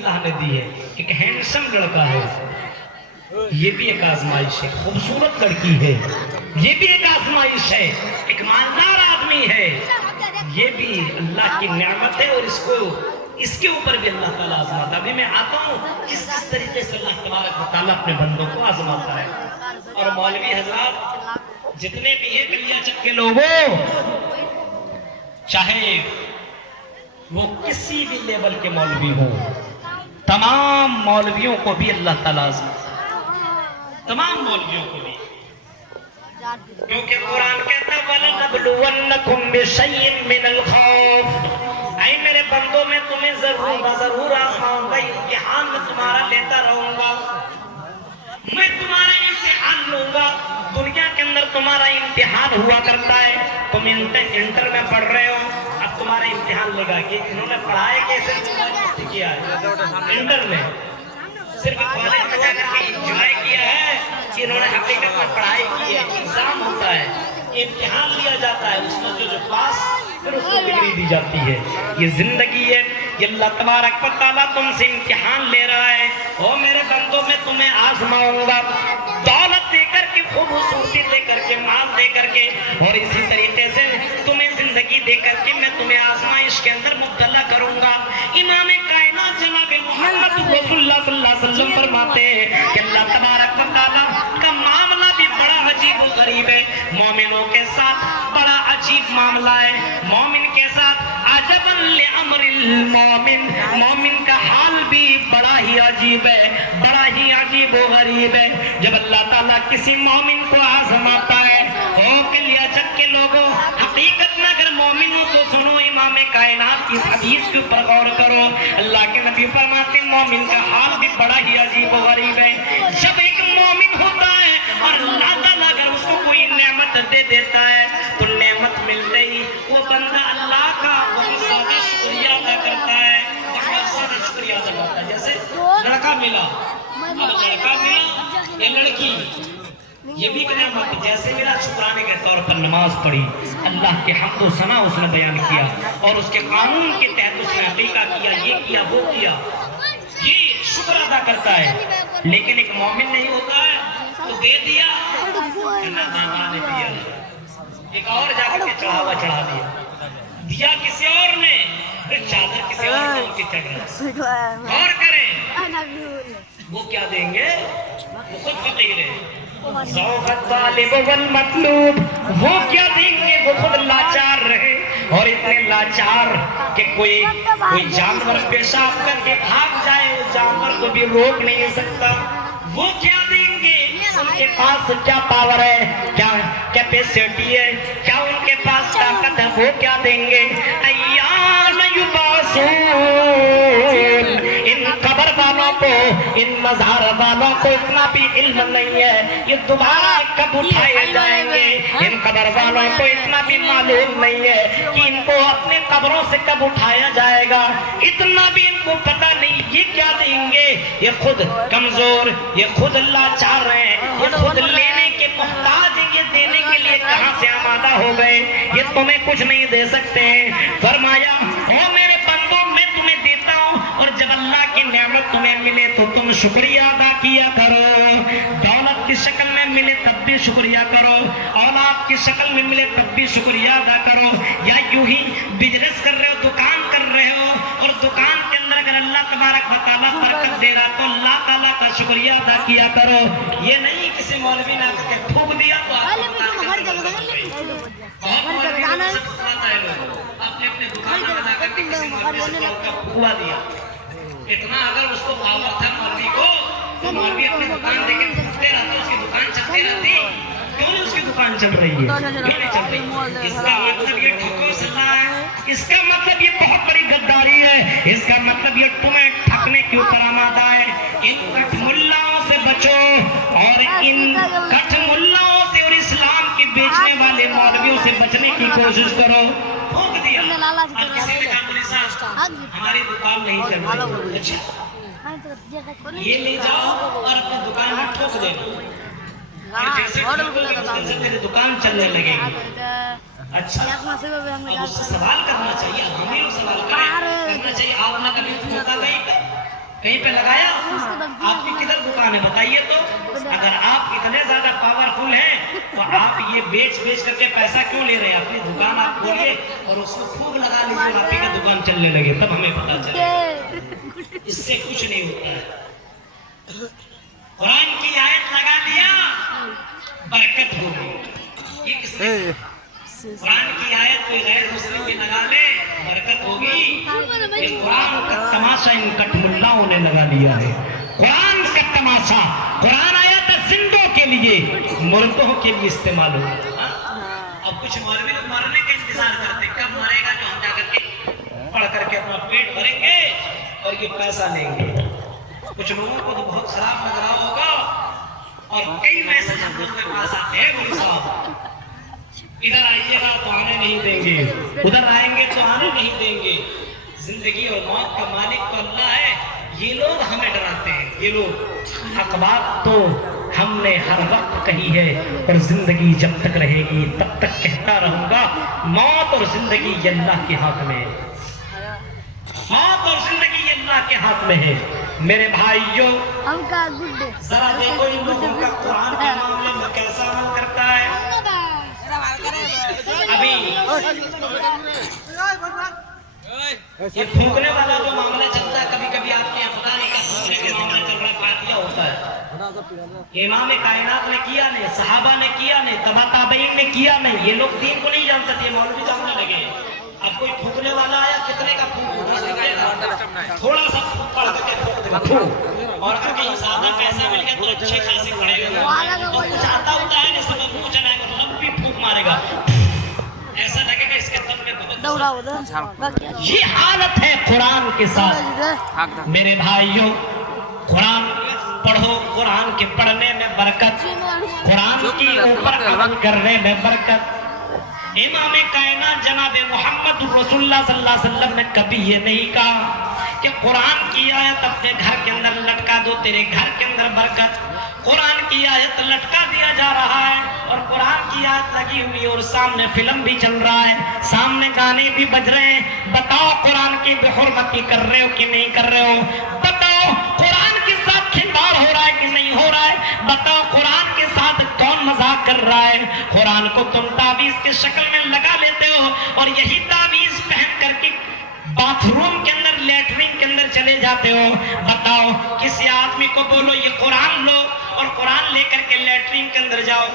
اللہ نے دی ہے. ایک ہینڈسم لڑکا ہے, یہ بھی ایک آزمائش ہے. خوبصورت لڑکی ہے, یہ بھی ایک آزمائش ہے. ایک مالدار آدمی ہے, یہ بھی اللہ کی نعمت ہے, اور اس کے اوپر بھی اللہ تعالیٰ آزماتا ہے. ابھی میں آتا ہوں کس طریقے سے اللہ تبارک و تعالیٰ اپنے بندوں کو آزماتا ہے. اور مولوی حضرات جتنے بھی ہیں کلیا چک کے لوگوں, چاہے وہ کسی بھی لیول کے مولوی ہوں, تمام مولویوں کو بھی اللہ تعالیٰ آزماتا ہے, تمام مولویوں کو بھی. کیونکہ قرآن کہتا ہے وَلَنَبْلُوَنَّكُمْ بِشَيْءٍ مِّنَ الْخَوْفِ, اے میرے بندوں میں تمہیں ضرور آزماؤں گا, امتحان میں تمہارا لیتا رہوں گا, میں تمہارا امتحان لوں گا. دنیا کے اندر تمہارا امتحان ہوا کرتا ہے, تم انٹر میں پڑھ رہے ہو, اب تمہارا امتحان لگا کہ انہوں نے پڑھایا کیسے کیا ہے. انٹر میں صرف کالج میں جا کر کے انجوائے کیا ہے کہ انہوں نے حقیقت میں پڑھائی کی ہے. ایگزام ہوتا ہے, امتحان لیا جاتا ہے, اس میں جو پاس پھر اس کو ڈگری دی جاتی ہے. یہ زندگی ہے, یہ اللہ تبارک و تعالیٰ تم سے امتحان لے رہا ہے. او میرے بندوں میں تمہیں آزماؤں گا, دولت دے کر کے, خوبصورتی دے کر کے, مال دے کر کے, اور اسی طریقے سے تمہیں زندگی دے کر کے میں تمہیں آزمائش کے اندر مبتلا کروں گا. امام کائنات جناب محمد رسول اللہ صلی اللہ علیہ وسلم فرماتے ہیں کہ اللہ تبارک و تعالیٰ کا معاملہ بھی بڑا عجیب و غریب ہے. مومنوں کے ساتھ بڑا عجیب معاملہ ہے. مومن کے ساتھ عجباً لامر المومن, مومن کا حال بھی بڑا ہی عجیب ہے, بڑا ہی عجیب و غریب ہے. جب اللہ تعالیٰ کسی مومن کو آزماتا ہے, ہو کے لیا چک کے لوگوں, حقیقت میں اگر مومنوں کو سنو, امام کائنات کی حدیث کے اوپر غور کرو, اللہ کے نبی فرماتے ہیں مومن کا حال بھی بڑا ہی عجیب و غریب ہے. جب ایک مومن ہوتا ہے اور اللہ تعالیٰ اگر اس کو کوئی نعمت دے دیتا ہے, تو نعمت ملتے ہی وہ بندہ اللہ کا بہت زیادہ شکریہ ادا کرتا ہے, بہت زیادہ شکریہ ادا کرتا ہے. جیسے لڑکا ملا, لڑکا ملا یا لڑکی, یہ بھی ایک نعمت. جیسے میرا شکرانے کے طور پر نماز پڑھی, اللہ کے حمد و ثنا اس نے بیان کیا, اور اس کے قانون کے تحت اس نے عقیقہ کیا, یہ کیا وہ کیا, یہ شکر ادا کرتا ہے. لیکن ایک مومن نہیں ہوتا ہے تو دے دیا, ماما نے دیا, ایک اور جا کر کے چڑھاوا چڑھا دیا کسی اور نے, پھر چادر کسی اور نے ان کی چڑھ رہا. اور کریں وہ کیا دیں گے, وہ خود فقیر ہے. ذوقت طالب والمطلوب, وہ کیا دیں گے, وہ خود لاچار رہے, اور اتنے لاچار کہ کوئی جانور پیشاب کر کے بھاگ جائے, اس جانور کو بھی روک نہیں سکتا. وہ کیا دیں گے, ان کے پاس کیا پاور ہے, کیا کیپیسٹی ہے, کیا ان کے پاس طاقت ہے, وہ کیا دیں گے. ایان یبعثون, ان قبر والوں کو, ان مزار والوں کو اتنا بھی علم نہیں ہے یہ دوبارہ کب اٹھائے جائیں گے. ان قبر والوں کو اتنا بھی معلوم نہیں ہے کہ ان کو اپنے قبروں سے کب اٹھایا جائے گا, اتنا بھی ان کو پتہ نہیں. یہ کیا دیں گے, یہ خود کمزور, یہ خود لاچار ہیں, یہ خود لینے کے محتاج ہیں, یہ دینے کے لیے کہاں سے آمادہ ہو گئے, یہ تمہیں کچھ نہیں دے سکتے ہیں. فرمایا او میرے بندوں میں تمہیں دیتا ہوں, اور جب اللہ کی نعمت تمہیں ملے تو تم شکریہ ادا کیا کرو. دولت کی شکل میں ملے تب بھی شکریہ کرو, اولاد کی شکل میں ملے تب بھی شکریہ ادا کرو. یا یوں ہی بزنس کر رہے ہو, دکان کر رہے ہو, اور دکان کے اندر اگر اللہ تبارک و تعالیٰ برکت دے رہا تو اللہ تعالیٰ کا شکریہ ادا کیا کرو. یہ نہیں کسی مولوی نے آ کے تھوک دیا تو اپنے دکان میں جا کر کے کسی مولوی سے پھکوا دیا. اتنا اگر اس کو پاور تھا مولوی کو, تو مولوی اپنی دکان دے کے پھکتے رہتا, اس کی دکان چلتی رہتی. کیوں نہیں اس کی دکان چل رہی ہے, کیوں نہیں چل رہی؟ اس کا مطلب یہ ٹھکوس اللہ ہے, اس کا مطلب یہ بہت بڑی غداری ہے, اس کا مطلب یہ تمہیں ٹھکنے کے اوپر آمادہ ہے. ان کٹ ملاؤں سے بچو, اور ان کٹ ملاؤں سے اور اسلام کے بیچنے والے مولویوں سے بچنے کی کوشش کرو. ٹھوک دیا, اب کسی نے کہا مولوی صاحب ہماری دکان نہیں چل رہی, اچھا یہ لے جاؤ اور اپنی دکان میں ٹھوک دے, جیسے میری دکان چلنے لگے گی. اچھا اب اس سے سوال کرنا چاہیے, ہمیں سوال کرنا چاہیے, آپ نے کبھی دھوکا نہیں, کہیں پہ لگایا؟ آپ کی کدھر دکان ہے بتائیے تو؟ اگر آپ اتنے زیادہ پاورفل ہیں تو آپ یہ بیچ کر کے پیسہ کیوں لے رہے ہیں؟ اپنی دکان آپ کھولیے اور اس کو خوب لگا لیجیے اور آپ ہی کا دکان چلنے لگے، تب ہمیں پتا چلے۔ اس سے کچھ نہیں ہوتا ہے۔ قرآن کی آیت لگا دیا، برکت ہوگی۔ یہ کس نے؟ قرآن کی آیت کوئی غیر مسلم بھی لگا لے، برکت ہوگی۔ یہ قرآن کا تماشا ان کٹ ملاؤں نے لگا لیا ہے۔ قرآن کا تماشا، قرآن آیا تھا زندوں کے لیے، مردوں کے لیے استعمال ہوگا۔ اب کچھ مولوی لوگ مرنے کا انتظار کرتے، کب مرے گا جو ہم جا کر کے پڑھ کر کے اپنا پیٹ بھریں گے اور یہ پیسہ لیں گے۔ کچھ لوگوں کو تو بہت خراب لگ رہا ہوگا اور کئی میسج ہم لوگوں کے پاس آتے ہیں، مولوی صاحب ادھر آئیے گا تو آنے نہیں دیں گے، ادھر آئیں گے تو آنے نہیں دیں گے۔ زندگی اور موت کا مالک تو اللہ ہے، یہ لوگ ہمیں ڈراتے ہیں۔ یہ لوگ حق بات تو ہم نے ہر وقت کہی ہے اور زندگی جب تک رہے گی تب تک کہتا رہوں گا، موت اور زندگی یہ اللہ کے ہاتھ میں ہے۔ موت اور زندگی یہ اللہ کے ہاتھ میں ہے۔ میرے بھائیوں، ذرا دیکھو ان لوگوں کا قرآن کے معاملے میں کیسا عمل کرتا ہے۔ ابھی یہ پھونکنے والا جو معاملہ چلتا ہے، کبھی کبھی آپ کے یہاں پتہ نہیں کب پھونکنے کے معاملہ چل رہا ہے، فاتحہ ہوتا ہے۔ امام کائنات نے کیا نہیں، صحابہ نے کیا نہیں، تبع تابعین نے کیا نہیں، یہ لوگ دین کو نہیں جانتے تھے، مولوی جاننے لگے۔ اب کوئی پھونکنے والا آیا، کتنے کا پھونک؟ تھوڑا سا پڑھ کر کے پھونک دے گا، اور اگر کہیں زیادہ پیسہ مل گیا تو اچھے خاصے پڑے گا، اور کچھ آتا ہوتا ہے جیسے میں منہ چلائے گا لمبی پھونک مارے گا، ایسا لگے گا اس کے دم میں بہت۔ یہ حالت ہے قرآن کے ساتھ۔ میرے بھائیوں، قرآن پڑھو، قرآن کے پڑھنے میں برکت، قرآن کی اوپر عمل کرنے میں برکت۔ امام کائنات جناب محمد رسول اللہ صلی اللہ علیہ وسلم نے کبھی یہ نہیں کہا کہ قرآن کی آیت اپنے گھر کے اندر لٹکا دو، تیرے گھر کے اندر برکت۔ قرآن کی آیت لٹکا دیا جا رہا ہے اور قرآن کی آیت لگی ہوئی اور سامنے فلم بھی چل رہا ہے، سامنے گانے بھی بج رہے ہیں۔ بتاؤ قرآن کی بے حرمتی کر رہے ہو کہ نہیں کر رہے ہو؟ بتاؤ قرآن کے ساتھ کھلواڑ ہو رہا ہے کہ نہیں ہو رہا ہے؟ بتاؤ قرآن کے ساتھ کون مذاق کر رہا ہے؟ قرآن کو تم تعویذ کی شکل میں لگا لیتے ہو اور یہی تعویذ پہن کر کے باتھ روم کے اندر، لیٹرین کے اندر چلے جاتے ہو۔ بتاؤ کسی آدمی کو بولو یہ قرآن لو اور قرآن لے کر کے لیٹرین کے اندر جاؤ،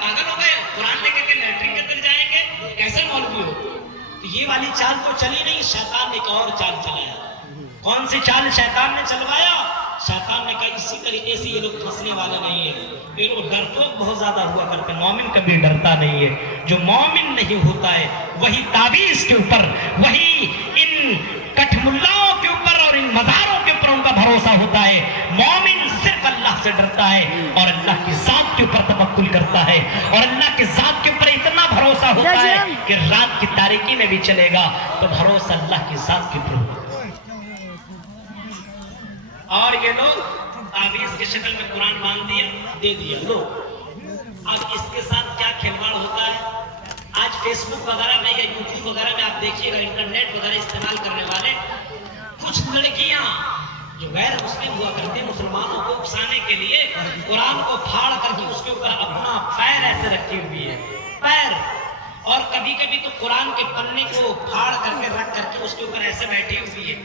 پاگل ہو گئے؟ قرآن لے کر کے لیٹرین کے اندر جائیں گے؟ کیسے مولوی ہو؟ تو یہ والی چال تو چلی نہیں، شیطان نے ایک اور چال چلایا۔ کون سی چال شیطان نے چلوایا؟ شیطان نے کہا اسی طریقے سے یہ لوگ پھنسنے والے نہیں ہیں، یہ لوگ ڈرپوک بہت زیادہ ہوا کرتے ہیں، مومن کبھی ڈرتا نہیں ہے۔ جو مومن نہیں ہوتا ہے وہی تعویذ کے اوپر، وہی ان کٹھ ملاؤں کے اوپر اور ان مزاروں کے اوپر ان کا بھروسہ ہوتا ہے۔ مومن صرف اللہ سے ڈرتا ہے اور اللہ کی ذات کے اوپر توکل کرتا ہے اور اللہ کی ذات کے اوپر اتنا بھروسہ ہوتا ہے کہ رات کی تاریکی میں بھی چلے گا تو بھروسہ اللہ کی ذات کے اوپر ہوگا۔ اور یہ لوگ تعویذ کی شکل میں قرآن باندھ دیا، دے دیا لو۔ اب اس کے ساتھ کیا کھلواڑ ہوتا ہے؟ آج فیس بک وغیرہ میں یا یوٹیوب وغیرہ میں آپ دیکھیے گا، انٹرنیٹ وغیرہ استعمال کرنے والے کچھ لڑکیاں جو غیر مسلم ہوا کرتے ہیں، مسلمانوں کو اکسانے کے لیے قرآن کو پھاڑ کر کے اس کے اوپر اپنا پیر ایسے رکھی ہوئی ہے، پیر، اور کبھی کبھی تو قرآن کے پنے کو پھاڑ کر کے رکھ کر کے اس کے اوپر ایسے بیٹھی ہوئی ہے۔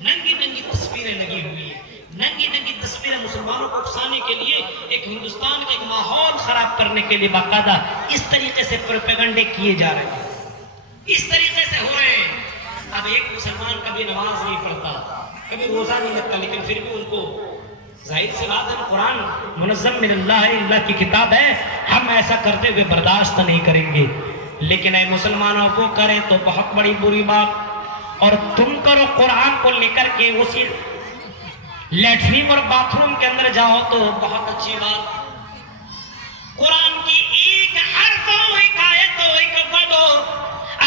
ننگی ننگی تصویریں لگی ہوئی ہیں، ننگی ننگی تصویریں مسلمانوں کو اکسانے کے لیے، ایک ہندوستان کا ایک ماحول خراب کرنے کے لیے باقاعدہ اس طریقے سے پروپیگنڈے کیے جا رہے ہیں، اس طریقے سے ہو رہے ہیں۔ اب ایک مسلمان کبھی نماز نہیں پڑھتا، کبھی روزہ نہیں رکھتا، لیکن پھر بھی ان کو ظاہر سی بات ہے قرآن منظم من اللہ ہے، اللہ کی کتاب ہے، ہم ایسا کرتے ہوئے برداشت نہیں کریں گے۔ لیکن اے مسلمانوں کو کریں تو بہت بڑی بری بات، اور تم کرو قرآن کو لے کر کے اسی لیٹرین اور باتھ روم کے اندر جاؤ تو بہت اچھی بات۔ قرآن کی ایک حرف ہو، ایک آیت ہو، ایک ورڈ ہو،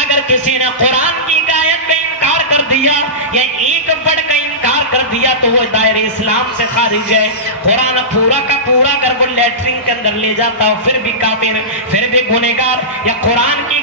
اگر کسی نے قرآن کی آیت کا انکار کر دیا یا ایک ورڈ کا انکار کر دیا تو وہ دائرہ اسلام سے خارج ہے۔ قرآن پورا کا پورا اگر وہ لیٹرین کے اندر لے جاتا ہو پھر بھی کافر، پھر بھی گنہگار، یا قرآن کی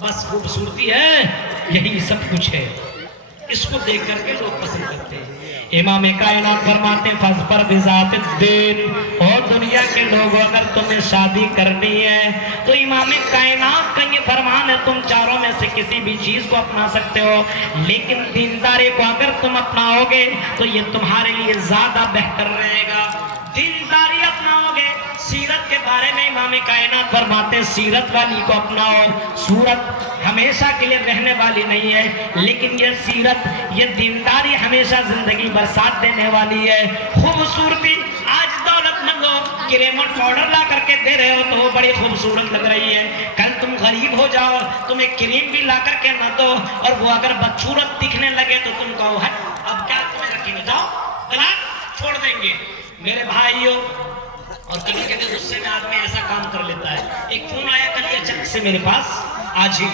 بس خوبصورتی ہے، یہی سب کچھ ہے، اس کو دیکھ کر کے لوگ پسند کرتے ہیں۔ امام کائنات فرماتے ہیں فَاظْفَرْ بِذَاتِ الدِّينِ، اور دنیا کے لوگوں اگر تمہیں شادی کرنی ہے تو امام کائنات کا یہ فرمان ہے تم چاروں میں سے کسی بھی چیز کو اپنا سکتے ہو، لیکن دینداری کو اگر تم اپناؤ گے تو یہ تمہارے لیے زیادہ بہتر رہے گا۔ دینداری اپناؤ گے، سیرت کے بارے میں امام کائنات فرماتے ہیں سیرت والی کو اپناؤ، صورت ہمیشہ کے لیے رہنے والی نہیں ہے، لیکن یہ سیرت، یہ دینداری ہمیشہ زندگی بھر ساتھ دینے والی ہے۔ خوبصورتی، آج دولت مندو کریمر پاؤڈر لا کر کے دے رہے ہو تو وہ بڑی خوبصورت لگ رہی ہے، کل تم غریب ہو جاؤ تمہیں کریم بھی لا کر کے نہ دو اور وہ اگر بدصورت دکھنے لگے تو تم کہو ہٹ اب کیا تمہیں رکھیں گے، جاؤ طلاق چھوڑ دیں گے۔ میرے بھائیوں، اور کبھی کبھی غصے میں آدمی ایسا کام کر لیتا ہے۔ ایک فون آیا کل اچانک سے میرے پاس آج ہی،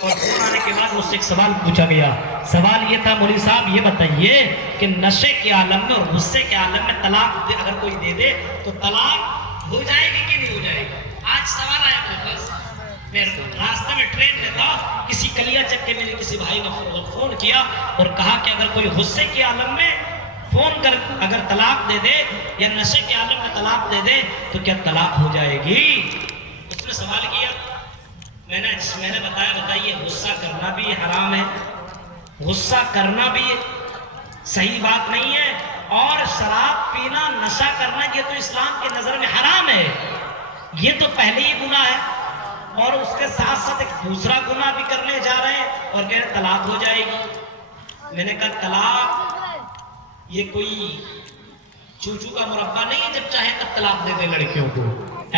اور فون آنے کے بعد مجھ سے ایک سوال پوچھا گیا۔ سوال یہ تھا مولوی صاحب یہ بتائیے کہ نشے کے عالم میں اور غصے کے عالم میں طلاق اگر کوئی دے دے تو طلاق ہو جائے گی کہ نہیں ہو جائے گی؟ آج سوال آیا میرے پاس، میں راستے میں ٹرین میں تھا، کسی کلیا چک کے میرے کسی بھائی نے فون کیا اور کہا کہ اگر کوئی غصے کے عالم میں فون کر اگر طلاق دے دے یا نشے کے عالم میں طلاق دے دے تو کیا طلاق ہو جائے گی؟ اس نے سوال کیا، میں نے بتایا بتائیے غصہ کرنا بھی حرام ہے، غصہ کرنا بھی صحیح بات نہیں ہے، اور شراب پینا نشہ کرنا یہ تو اسلام کے نظر میں حرام ہے، یہ تو پہلے ہی گناہ ہے، اور اس کے ساتھ ساتھ ایک دوسرا گناہ بھی کرنے جا رہے ہیں اور کہہ رہے طلاق ہو جائے گی۔ میں نے کہا طلاق یہ کوئی چوچو کا مربع نہیں ہے جب چاہے تب طلاق دے دے لڑکیوں کو،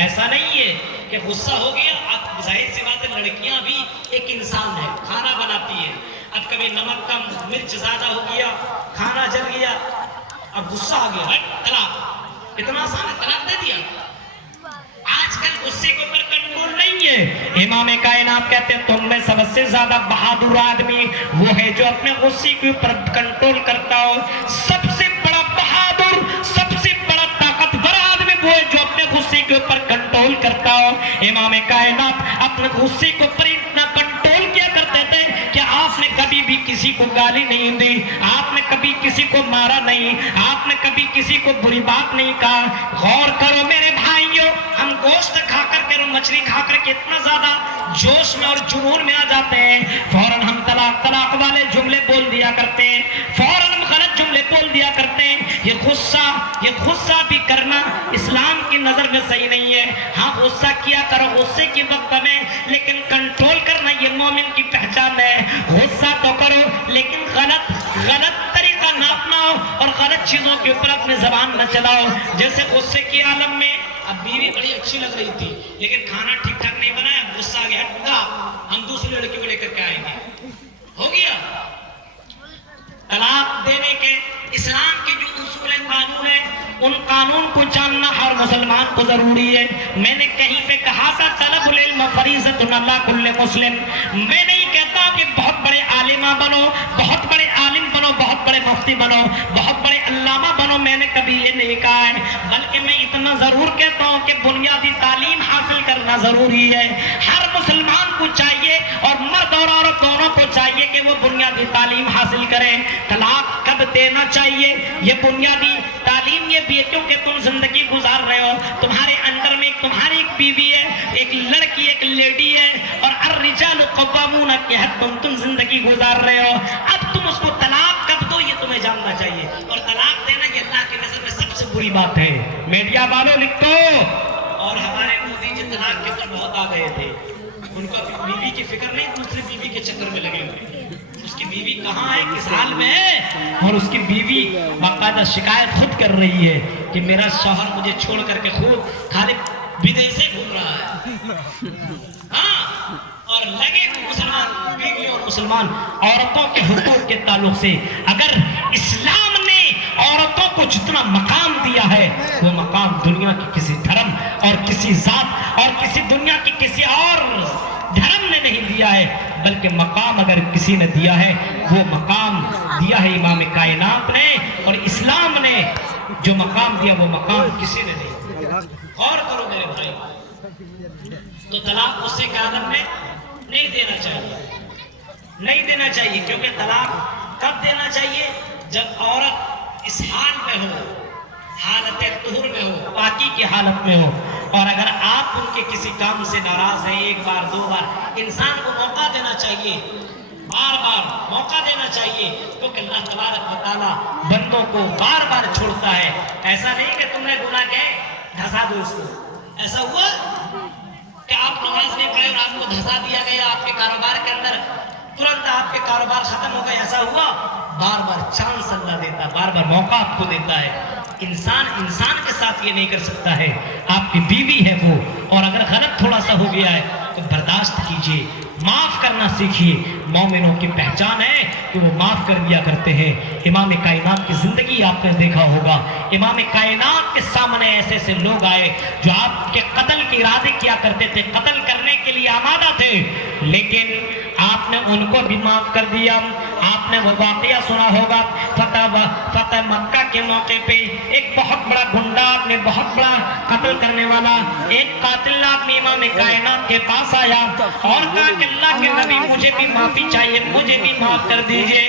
ایسا نہیں ہے کہ غصہ ہو گیا۔ اب ظاہر سی بات ہے لڑکیاں بھی ایک انسان ہے، کھانا بناتی ہے، اب کبھی نمک کم مرچ زیادہ ہو گیا، کھانا جل گیا، اب غصہ آ گیا طلاق، اتنا آسان ہے طلاق دے دیا۔ آج کل غصے کے اوپر کنٹرول نہیں ہے۔ امام کائنات کہتے ہیں تم میں سب سے زیادہ بہادر آدمی وہ ہے جو اپنے غصے کے اوپر کنٹرول کرتا ہو، سب سے بڑا بہادر، سب سے بڑا طاقتور آدمی وہ ہے جو اپنے غصے کے اوپر کنٹرول کرتا ہو۔ امام کائنات اپنے غصے کے اوپر اتنا کنٹرول کیا کرتے تھے کہ آپ نے کبھی بھی کسی کو گالی نہیں دی، آپ نے کبھی کسی کو مارا نہیں، آپ نے کبھی کسی کو بری بات نہیں کہا۔ غور کرو میرے بھائیوں، ہم گوشت کھا کر کے اور مچھلی کھا کر کے اتنا زیادہ جوش میں اور جنون میں آ جاتے ہیں، فوراً ہم طلاق طلاق والے جملے بول دیا کرتے ہیں، فوراً ہم غلط جملے بول دیا کرتے ہیں۔ یہ غصہ بھی کرنا اسلام کی نظر میں صحیح نہیں ہے۔ ہاں غصہ کیا کرو غصے کی وقت میں، لیکن کنٹرول کرنا یہ مومن کی پہچان ہے۔ غصہ تو کرو لیکن غلط طریقہ نہ اپناؤ اور غلط چیزوں کے اوپر اپنی زبان نہ چلاؤ۔ جیسے غصے کے عالم میں اب بیوی بڑی اچھی لگ رہی تھی لیکن کھانا ٹھیک ٹھاک نہیں بنایا، غصہ آ گیا ہم دوسری لڑکی کو لے کر کے آئیں گے، ہو گیا۔ طلاق دینے کے اسلام کے جو اصول قانون ہیں ان قانون کو جاننا ہر مسلمان کو ضروری ہے۔ میں نے کہیں پہ کہا تھا طلب العلم فریضۃ علی کل مسلم، میں نہیں کہتا کہ بہت بڑے عالمہ بنو، بہت بڑے عالم بنو، بہت بڑے مفتی بنو، بہت بڑے علامہ بنو، میں نے کبھی یہ نہیں کہا ہے، بلکہ میں اتنا ضرور کہتا ہوں کہ بنیادی تعلیم حاصل کرنا ضروری ہے۔ ہر مسلمان کو چاہیے اور مرد اور عورت دونوں کو چاہیے کہ وہ بنیادی تعلیم حاصل کریں۔ طلاق کب دینا چاہیے یہ بنیادی تعلیم یہ بھی ہے کیونکہ تم زندگی گزار رہے ہو، تمہارے انڈر میں تمہاری ایک بیوی ہے، ایک لڑکی، ایک لیڈی ہے، اور الرجال قوامون کے حد تم زندگی گزار رہے ہو۔ اب تم اس کو طلاق کب دو یہ تمہیں جاننا چاہیے، اور طلاق دینا یہ اللہ کی نظر میں سب سے بری بات ہے۔ میڈیا والوں لکھو، اور ہمارے مودی جی طلاق کے اوپر بہت آ گئے تھے، ان کو اپنی بیوی کی فکر نہیں، دوسری بیوی کے چکر میں لگے ہوئے۔ اس کی بیوی کہاں ہے، کس حال میں ہے، اور اس کی بیوی باقاعدہ شکایت خود کر رہی ہے کہ میرا شوہر مجھے چھوڑ کر کے خوب خالی بدیس سے گھوم رہا ہے۔ ہاں، اور لگے مسلمان بیوی اور مسلمان عورتوں کے حقوق کے تعلق سے اگر اسلام نے عورتوں کو جتنا مقام دیا ہے وہ مقام دنیا کی کسی دھرم اور کسی ذات اور کسی دنیا کی کسی اور دھرم نے نہیں دیا ہے، بلکہ مقام اگر کسی نے دیا ہے وہ مقام دیا ہے امام کائنات نے، اور اسلام نے جو مقام دیا وہ مقام کسی نے نہیں۔ غور کرو میرے بھائی، تو طلاق غصے کے عالم میں نہیں دینا چاہیے، نہیں دینا چاہیے، کیونکہ طلاق کب دینا چاہیے؟ جب عورت اس حال میں ہو، حالت طہور میں ہو، پاکی کی حالت میں ہو، اور اگر آپ ان کے کسی کام سے ناراض ہیں، ایک بار دو بار، انسان کو موقع دینا چاہیے، بار بار موقع دینا چاہیے، کیونکہ اللہ تبارک و تعالیٰ بندوں کو بار بار چھوڑتا ہے۔ ایسا نہیں کہ تم نے گناہ کیا دھسا دو اس کو، ایسا ہوا کہ آپ نماز نہیں پڑھے اور آپ کو دھسا دیا گیا آپ کے کاروبار کے اندر، ترنت آپ کے کاروبار ختم ہو گئے، ایسا ہوا؟ بار بار چانس اللہ دیتا، بار بار موقع آپ کو دیتا ہے۔ انسان کے ساتھ یہ نہیں کر سکتا ہے، آپ کی بیوی ہے وہ، اور اگر غلط تھوڑا سا ہو گیا ہے تو برداشت کیجئے، معاف کرنا سیکھیے۔ مومنوں کی پہچان ہے کہ وہ معاف کر دیا کرتے ہیں۔ امام کائنات کی زندگی آپ نے دیکھا ہوگا، امام کائنات کے سامنے ایسے ایسے لوگ آئے جو آپ کے قتل کے ارادے کیا کرتے تھے، قتل کرنے کے لیے آمادہ تھے، لیکن آپ نے ان کو بھی معاف کر دیا۔ آپ نے وہ واقعہ سنا ہوگا فتح مکہ کے موقع پہ ایک بہت بڑا گنڈا، اپنے بہت بڑا قتل کرنے والا ایک قاتل اپنی امام کائنات کے پاس آیا اور کہا کہ اللہ کے نبی مجھے بھی معافی چاہیے، مجھے بھی معاف کر دیجئے۔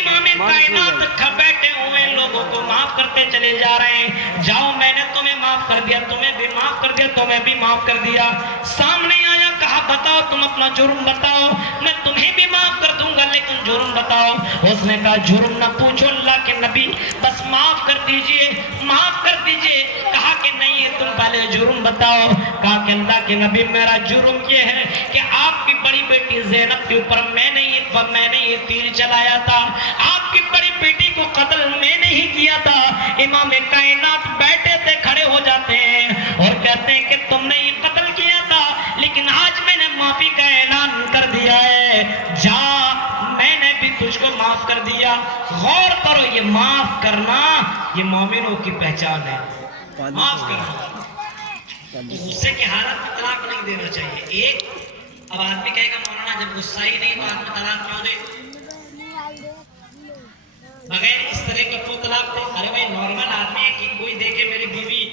امام کائنات بیٹھے ہوئے لوگوں کو معاف کرتے چلے جا رہے ہیں، جاؤ میں نے تمہیں معاف کر دیا، تمہیں بھی معاف کر دیا، تمہیں بھی معاف کر دیا۔ سامنے آیا، کہا بتاؤ تم اپنا جرم بتاؤ، میں تمہیں بھی معاف کر دوں گا لیکن جرم بتاؤ۔ اس نے کہا جرم نہ پوچھو اللہ کے نبی، بس معاف کر دیجئے، معاف کر دیجئے۔ کہا کہ نہیں تم پہلے جرم بتاؤ۔ کہا کہ اللہ کے نبی میرا جرم یہ ہے کہ آپ کی بڑی بیٹی زینب کے اوپر میں نے یہ تیر چلایا تھا، آپ کی بڑی بیٹی کو قتل میں نے ہی کیا تھا۔ امام کائنات بیٹھے تھے، کھڑے ہو جاتے ہیں اور کہتے ہیں کہ تم نے یہ قتل کیا تھا لیکن آج میں نے معافی کا اعلان کر دیا ہے، جا میں نے بھی تجھ کو معاف کر دیا۔ غور کرو، یہ معاف کرنا یہ مومنوں کی پہچان ہے، معاف کرنا۔ غصے کی حالت میں طلاق نہیں دینا چاہیے۔ ایک اب آدمی کہے گا مولانا جب غصہ ہی نہیں تو آدمی طلاق کیوں دے؟ بغیر اس طرح کا کیوں طلاق دے؟ ارے بھائی نارمل آدمی ہے کہ کوئی دیکھے میری بیوی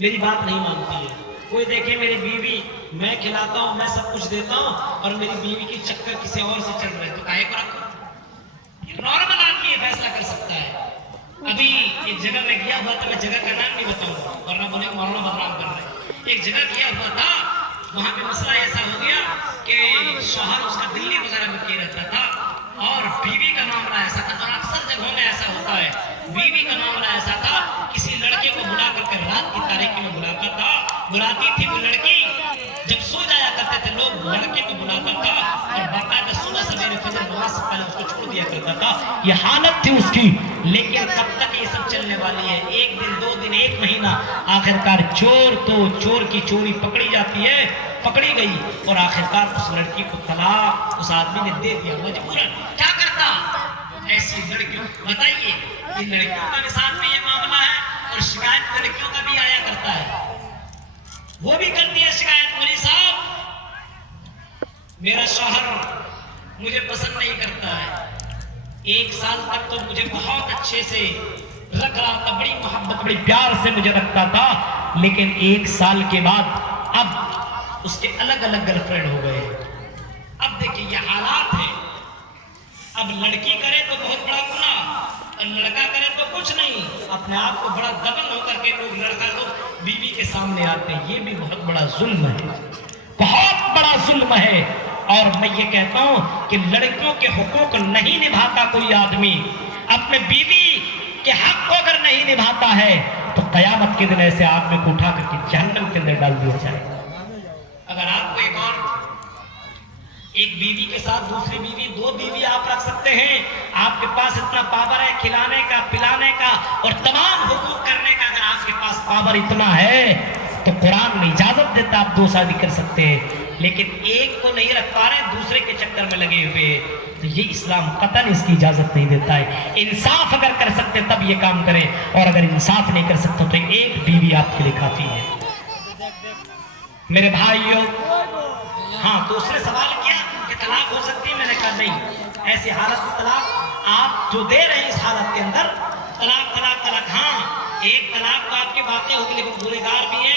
میری بات نہیں مانتی ہے، کوئی دیکھے میری بیوی میں کھلاتا ہوں، میں سب کچھ دیتا ہوں اور میری بیوی کی چکر کسی اور سے چل رہے تو کاہے کو رکھو؟ نارمل آدمی یہ فیصلہ کر سکتا ہے۔ ابھی ایک جگہ میں گیا ہوا تھا، میں جگہ کا نام نہیں بتاؤں گا ورنہ بولے مولانا بدنام کر رہے ہیں۔ ایک جگہ گیا ہوا تھا، وہاں پہ مسئلہ ایسا ہو گیا کہ شوہر اس کا دلی وغیرہ میں کیا رہتا تھا اور بیوی کا معاملہ ایسا تھا، اور اکثر جگہوں میں ایسا ہوتا ہے، بیوی کا معاملہ ایسا تھا کسی لڑکے کو بلا کر کے رات کی تاریکی میں بلاتی تھی وہ لڑکی، جب سو جایا کرتے تھے لوگ لڑکے کو بلاتا تھا اور باقاعدہ صبح سویرے فجر نماز سے پہلے اس کو چھوڑ دیا کرتا تھا۔ یہ حالت تھی اس کی، لیکن کب تک یہ سب چلنے والی ہے؟ ایک دن، دو دن، ایک مہینہ، آخرکار چور کی چوری پکڑی جاتی ہے، پکڑی گئی اور آخرکار اس لڑکی کو طلاق اس آدمی نے دے دیا مجبوراً۔ کیا کرتا ایسی لڑکیوں؟ بتائیے، ان لڑکیوں کا بھی ساتھ میں یہ معاملہ ہے اور شکایت لڑکیوں کا بھی آیا کرتا ہے، وہ بھی کرتی ہے شکایت، مولوی صاحب میرا شوہر مجھے پسند نہیں کرتا ہے، ایک سال تک تو مجھے بہت اچھے سے رکھ رہا تھا، بڑی محبت بڑی پیار سے مجھے رکھتا تھا، لیکن ایک سال کے بعد اب اس کے الگ الگ گرل فرینڈ ہو گئے۔ اب دیکھیں یہ حالات ہیں، اب لڑکی کرے تو بہت بڑا گناہ اور لڑکا کرے تو کچھ نہیں، اپنے آپ کو بڑا دبن ہو کر کے لڑکا لوگ بیوی کے سامنے آتے ہیں، یہ بھی بہت بڑا ظلم ہے، بہت بڑا ظلم ہے۔ اور میں یہ کہتا ہوں کہ لڑکیوں کے حقوق نہیں نبھاتا کوئی آدمی، اپنے بیوی کے حق کو اگر نہیں نبھاتا ہے تو قیامت کے دن ایسے آدمی کو اٹھا کر کے جہنم کے اندر ڈال دیا جائے گا۔ اگر آپ کو ایک بیوی کے ساتھ دوسری بیوی، دو بیوی آپ رکھ سکتے ہیں، آپ کے پاس اتنا پاور ہے کھلانے کا، پلانے کا اور تمام حقوق کرنے کا، اگر آپ کے پاس پاور اتنا ہے تو قرآن میں اجازت دیتا آپ دو شادی کر سکتے ہیں، لیکن ایک کو نہیں رکھ پا رہے دوسرے کے چکر میں لگے ہوئے، تو یہ اسلام قطعاً اس کی اجازت نہیں دیتا ہے۔ انصاف اگر کر سکتے تب یہ کام کریں، اور اگر انصاف نہیں کر سکتے تو ایک بیوی آپ کے لیے کافی ہے۔ میرے بھائیوں، ہاں دوسرے سوال کیا کہ طلاق ہو سکتی ہے، میں نے کہا نہیں، ایسی حالت میں طلاق آپ جو دے رہے ہیں اس حالت کے اندر طلاق، ہاں ایک طلاق تو آپ کی واقع ہوگی لیکن گنہگار بھی ہے،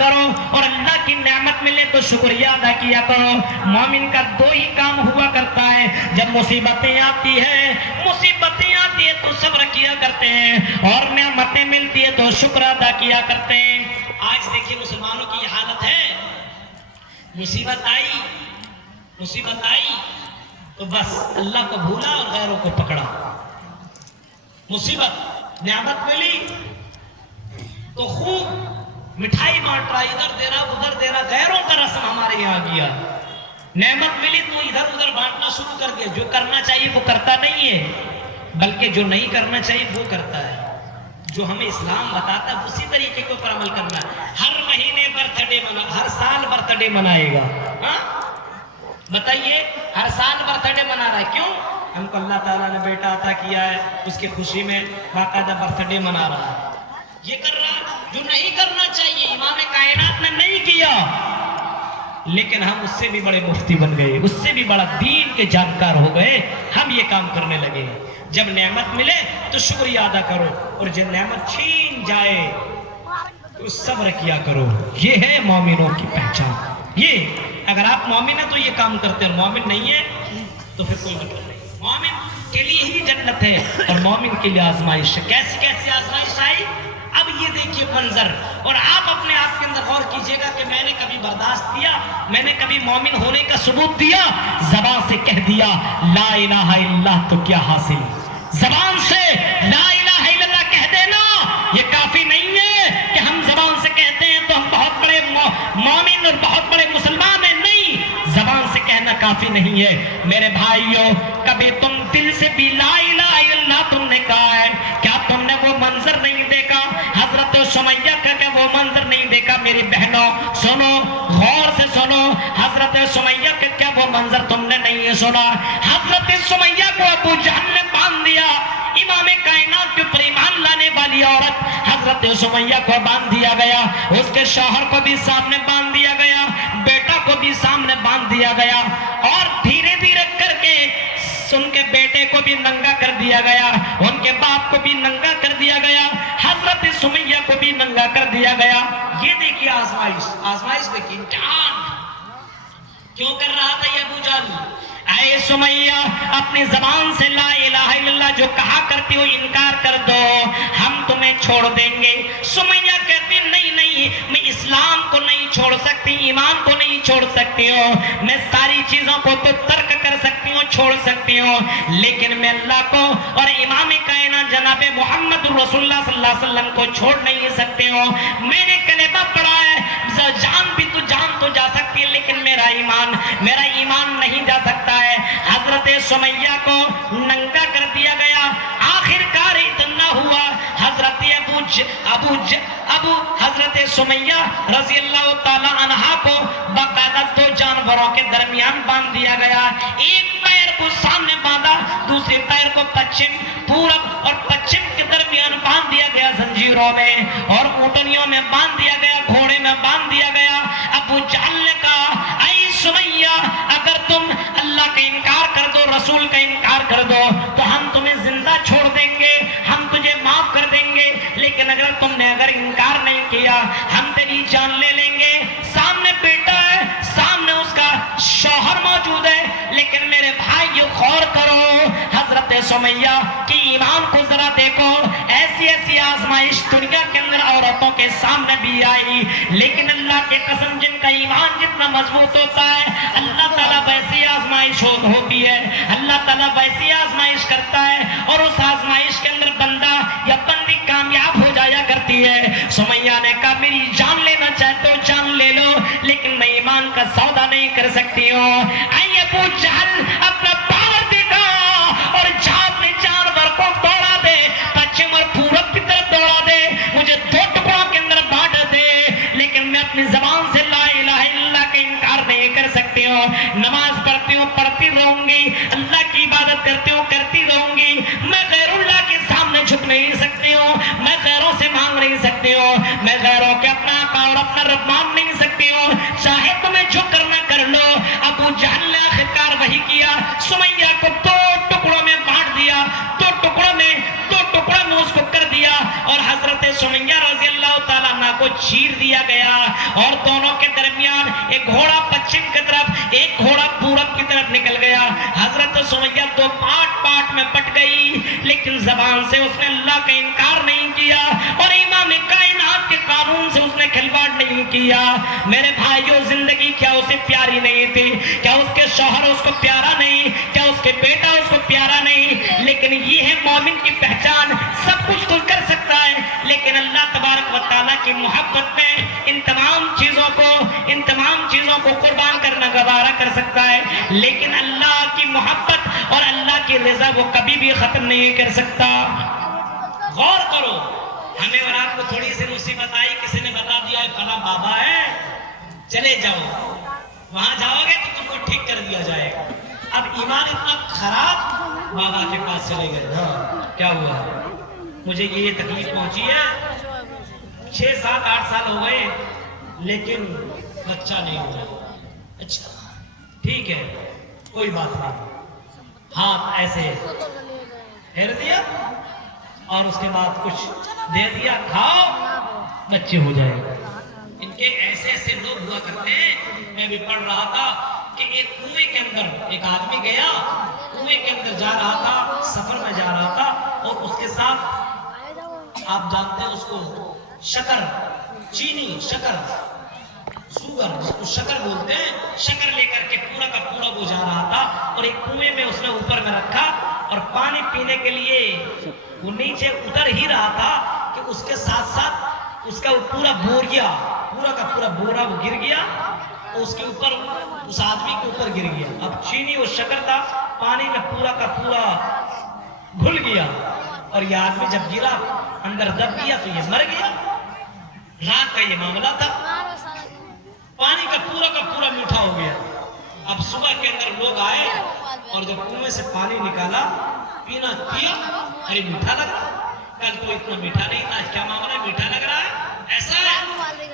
کرو اور اللہ کی نعمت ملے تو شکریہ ادا کیا کرو. مومن کا دو ہی کام ہوا کرتا ہے, جب مصیبتیں آتی ہے تو صبر کیا کرتے ہیں اور نعمتیں ملتی ہے تو شکر ادا کیا کرتے ہیں. آج دیکھیے مسلمانوں کی یہ حالت ہے, مصیبت آئی تو بس اللہ کو بھولا اور غیروں کو پکڑا. مصیبت, نعمت ملی تو خوب مٹھائی بانٹ رہا, ادھر دے رہا ادھر دے رہا, غیروں کا رسم ہمارے یہاں گیا. نعمت ملی تو ادھر ادھر بانٹنا شروع کر دیا, جو کرنا چاہیے وہ کرتا نہیں ہے, بلکہ جو نہیں کرنا چاہیے وہ کرتا ہے. جو ہمیں اسلام بتاتا ہے اسی طریقے کے اوپر عمل کرنا ہے. ہر مہینے برتھ ڈے ہر سال برتھ ڈے منائے گا. بتائیے, ہر سال برتھ ڈے منا رہا ہے, کیوں؟ ہم کو اللہ تعالیٰ نے بیٹا عطا کیا ہے, اس کی خوشی میں باقاعدہ برتھ ڈے منا رہا ہے. یہ کر رہا جو نہیں کرنا چاہیے, امام کائنات نے نہیں کیا, لیکن ہم اس سے بھی بڑے مفتی بن گئے, اس سے بھی بڑا دین کے جانکار ہو گئے, ہم یہ کام کرنے لگے. جب نعمت ملے تو شکریہ ادا کرو, اور جب نعمت چھین جائے تو صبر کیا کرو. یہ ہے مومنوں کی پہچان. یہ اگر آپ مومن ہیں تو یہ کام کرتے ہیں, اور مومن نہیں ہے تو پھر کوئی مطلب نہیں. مومن کے لیے ہی جنت ہے اور مومن کے لیے آزمائش. کیسی کیسی آزمائش آئی, اب یہ دیکھیے منظر, اور آپ اپنے آپ کے اندر غور کیجئے گا کہ میں نے کبھی برداشت کیا, میں نے کبھی مومن ہونے کا ثبوت دیا؟ زبان سے کہہ دیا لا الہ الا اللہ تو کیا حاصل, زبان سے لا الہ الا اللہ کہہ دینا یہ کافی نہیں ہے کہ ہم زبان سے کہتے ہیں تو ہم بہت بڑے مومن اور بہت بڑے مسلمان ہیں. نہیں, زبان سے کہنا کافی نہیں ہے. میرے بھائیوں, کبھی تم دل سے بھی لا الہ الا اللہ تم نے کہا ہے, کیا تم نے وہ منظر نہیں دیکھا حضرت سمیہ کا, کہ وہ منظر نہیں دیکھا؟ میری بہنوں سنو, غور سے سنو, حضرت سمیہ کا کیا وہ منظر تم نے نہیں سنا؟ حضرت سمیہ کو ابو جہل نے باندھ دیا, امام کائنات کے اوپر ایمان لانے والی عورت حضرت سمیہ کو باندھ دیا گیا, اس کے شوہر کو بھی سامنے باندھ دیا گیا, بیٹا کو بھی سامنے باندھ دیا گیا, اور دھیرے دھیرے کر کے ان کے بیٹے کو بھی ننگا کر دیا گیا, ان کے باپ کو بھی ننگا کر دیا گیا, حضرت سمیہ کو بھی ننگا کر دیا گیا. یہ دیکھیے آزمائش دیکھیے, امتحان کیوں کر رہا تھا یہ ابو جہل؟ اے سمیہ, اپنی زبان سے لا الہ الا اللہ جو کہا کرتی ہو انکار کر دو, ہم تمہیں چھوڑ دیں گے. سمیہ کہتی نہیں, میں اسلام کو نہیں چھوڑ سکتی, ایمان کو نہیں چھوڑ سکتی ہوں, میں ساری چیزوں کو تو ترک کر سکتی ہوں, چھوڑ سکتی ہوں, لیکن میں اللہ کو اور امام کائنات جناب محمد رسول اللہ صلی اللہ علیہ وسلم کو چھوڑ نہیں سکتی ہوں. میں نے کلمہ پڑھا ہے, جان تو جا سکتی ہے, لیکن میرا ایمان نہیں جا سکتا ہے. حضرت سمیہ کو ننگا کر دیا گیا. آخر کار اتنا ہوا, حضرت حضرت سمیہ رضی اللہ تعالی عنہا کو باقاعدہ دو جانوروں کے درمیان باندھ دیا گیا. ایک پیر کو سامنے باندھا, دوسرے پیر کو پورب اور پچھم کے درمیان باندھ دیا گیا زنجیروں میں, اور اونٹنیوں میں باندھ دیا گیا, گھوڑے میں باندھ دیا گیا. ابو جہل نے کہا اے سمیہ, اگر تم اللہ کا انکار کر دو, رسول کا انکار کر دو, تو ہم تمہیں زندہ چھوڑ دیں گے, ہم تجھے معاف کر دیں گے, لیکن اگر تم نے انکار نہیں کیا ہم تیری جان لے لیں گے. سامنے بیٹا ہے, سامنے اس کا شوہر موجود ہے, لیکن میرے بھائیو غور کرو, حضرت سمیہ کی ایمان کو ذرا دیکھو. ایسی آزمائش دنیا کے اندر عورتوں کے سامنے بھی آئی, لیکن اللہ کے قسم جن کا ایمان جتنا مضبوط ہوتا ہے, اللہ تعالیٰ ویسی آزمائش ہوتی ہے, اللہ تعالیٰ ویسی آزمائش کرتا ہے, اور اس آزمائش کے اندر بندہ یا بندی کامیاب ہو جایا کرتی ہے. سمیہ نے کہا میری جان لینا چاہتے ہو جان لے لو, لیکن میں ایمان کا سودا نہیں کر سکتی ہوں. اے ابو جہل, اپنا پاور دکھا اور جہاں اپنے جانور کو دوڑا دے, پچھم اور پورب کی طرف دوڑا دے, مجھے دو ٹکڑوں کے اندر بانٹ دے, لیکن میں اپنی زبان سے لا الہ الا اللہ کا انکار نہیں کر سکتی ہوں. نماز پڑھتی ہوں, پڑھتی رہوں گی, اللہ کی عبادت کرتی ہوں, کرتی رہوں گی, میں غیر اللہ کے سامنے جھک نہیں سکتی ہوں, میں غیروں سے مانگ نہیں سکتی ہوں, میں غیروں کے اپنا آقا اور اپنا رب مان نہیں سکتی ہوں, چاہے تمہیں جھک کرنا کر لو. ابو جہل نے آخرکار وہی کیا, سمیہ کو دو ٹکڑوں میں بانٹ دیا, دو ٹکڑوں میں اس کو کر دیا, اور حضرت سمیہ رضی اللہ تعالیٰ عنہ کو چیر دیا گیا اور دونوں کے درمیان ایک گھوڑا پچھم کی طرف ایک گھوڑا پورب کی طرف نکل گیا. حضرت سمیہ دو پارٹ میں بٹ گئی لیکن زبان سے اس نے اللہ کا انکار نہیں کیا اور امام کائنات کے قانون سے اس نے کھلواڑ نہیں کیا. میرے بھائیو زندگی کیا اسے پیاری نہیں تھی؟ کیا اس کے شوہر اس کو پیارا نہیں؟ کیا اس کے بیٹا اس کو پیارا نہیں؟ لیکن یہ ہے مومن کی پہچان. سب کچھ تو کر سکتا ہے لیکن اللہ تبارک و تعالیٰ کی محبت میں ان تمام چیزوں کو قربان کرنا گوارا کر سکتا ہے لیکن اللہ کی محبت اور اللہ کی رضا وہ کبھی بھی ختم نہیں کر سکتا. غور کرو، ہمیں اور آپ کو تھوڑی سی مصیبت آئی، کسی نے بتا دیا ہے فلاں بابا ہے، چلے جاؤ، وہاں جاؤ گے تو تم کو ٹھیک کر دیا جائے گا. اب ایمان اتنا خراب، بابا کے پاس چلے گئے. ہاں کیا ہوا؟ مجھے یہ تکلیف پہنچی ہے، 6 7 8 سال ہو گئے لیکن بچہ نہیں ہوا. اچھا ٹھیک ہے کوئی بات نہیں. ہاتھ ایسے پھیر دیا اور اس کے بعد کچھ دے دیا، کھاؤ بچے ہو جائے گا. ان کے ایسے ایسے لوگ ہوا کرتے ہیں. میں بھی پڑھ رہا تھا کہ ایک کنویں کے اندر ایک آدمی گیا، کنویں کے اندر جا رہا تھا، سفر میں جا رہا تھا اور اس کے ساتھ آپ جانتے ہیں اس کو شکر، چینی، شکر، سوگر جس کو شکر بولتے ہیں، شکر لے کر کے پورا کا پورا وہ جا رہا تھا اور ایک کنویں میں اس نے اوپر میں رکھا اور پانی پینے کے لیے وہ نیچے اتر ہی رہا تھا کہ اس کے ساتھ ساتھ اس کا پورا بوریا، پورا کا پورا بورا وہ گر گیا اور اس کے اوپر، اس آدمی کے اوپر گر گیا. اب چینی اور شکر تھا پانی میں پورا کا پورا گھل گیا اور یہ آدمی جب گرا اندر دب گیا تو یہ مر گیا. رات کا یہ معاملہ تھا، پانی کا پورا میٹھا ہو گیا. اب صبح کے اندر لوگ آئے اور جب کنویں سے پانی نکالا، پیا، ارے میٹھا لگ رہا، کل تو اتنا میٹھا نہیں تھا، کیا معاملہ ہے؟ میٹھا لگ رہا ہے، ایسا ہے.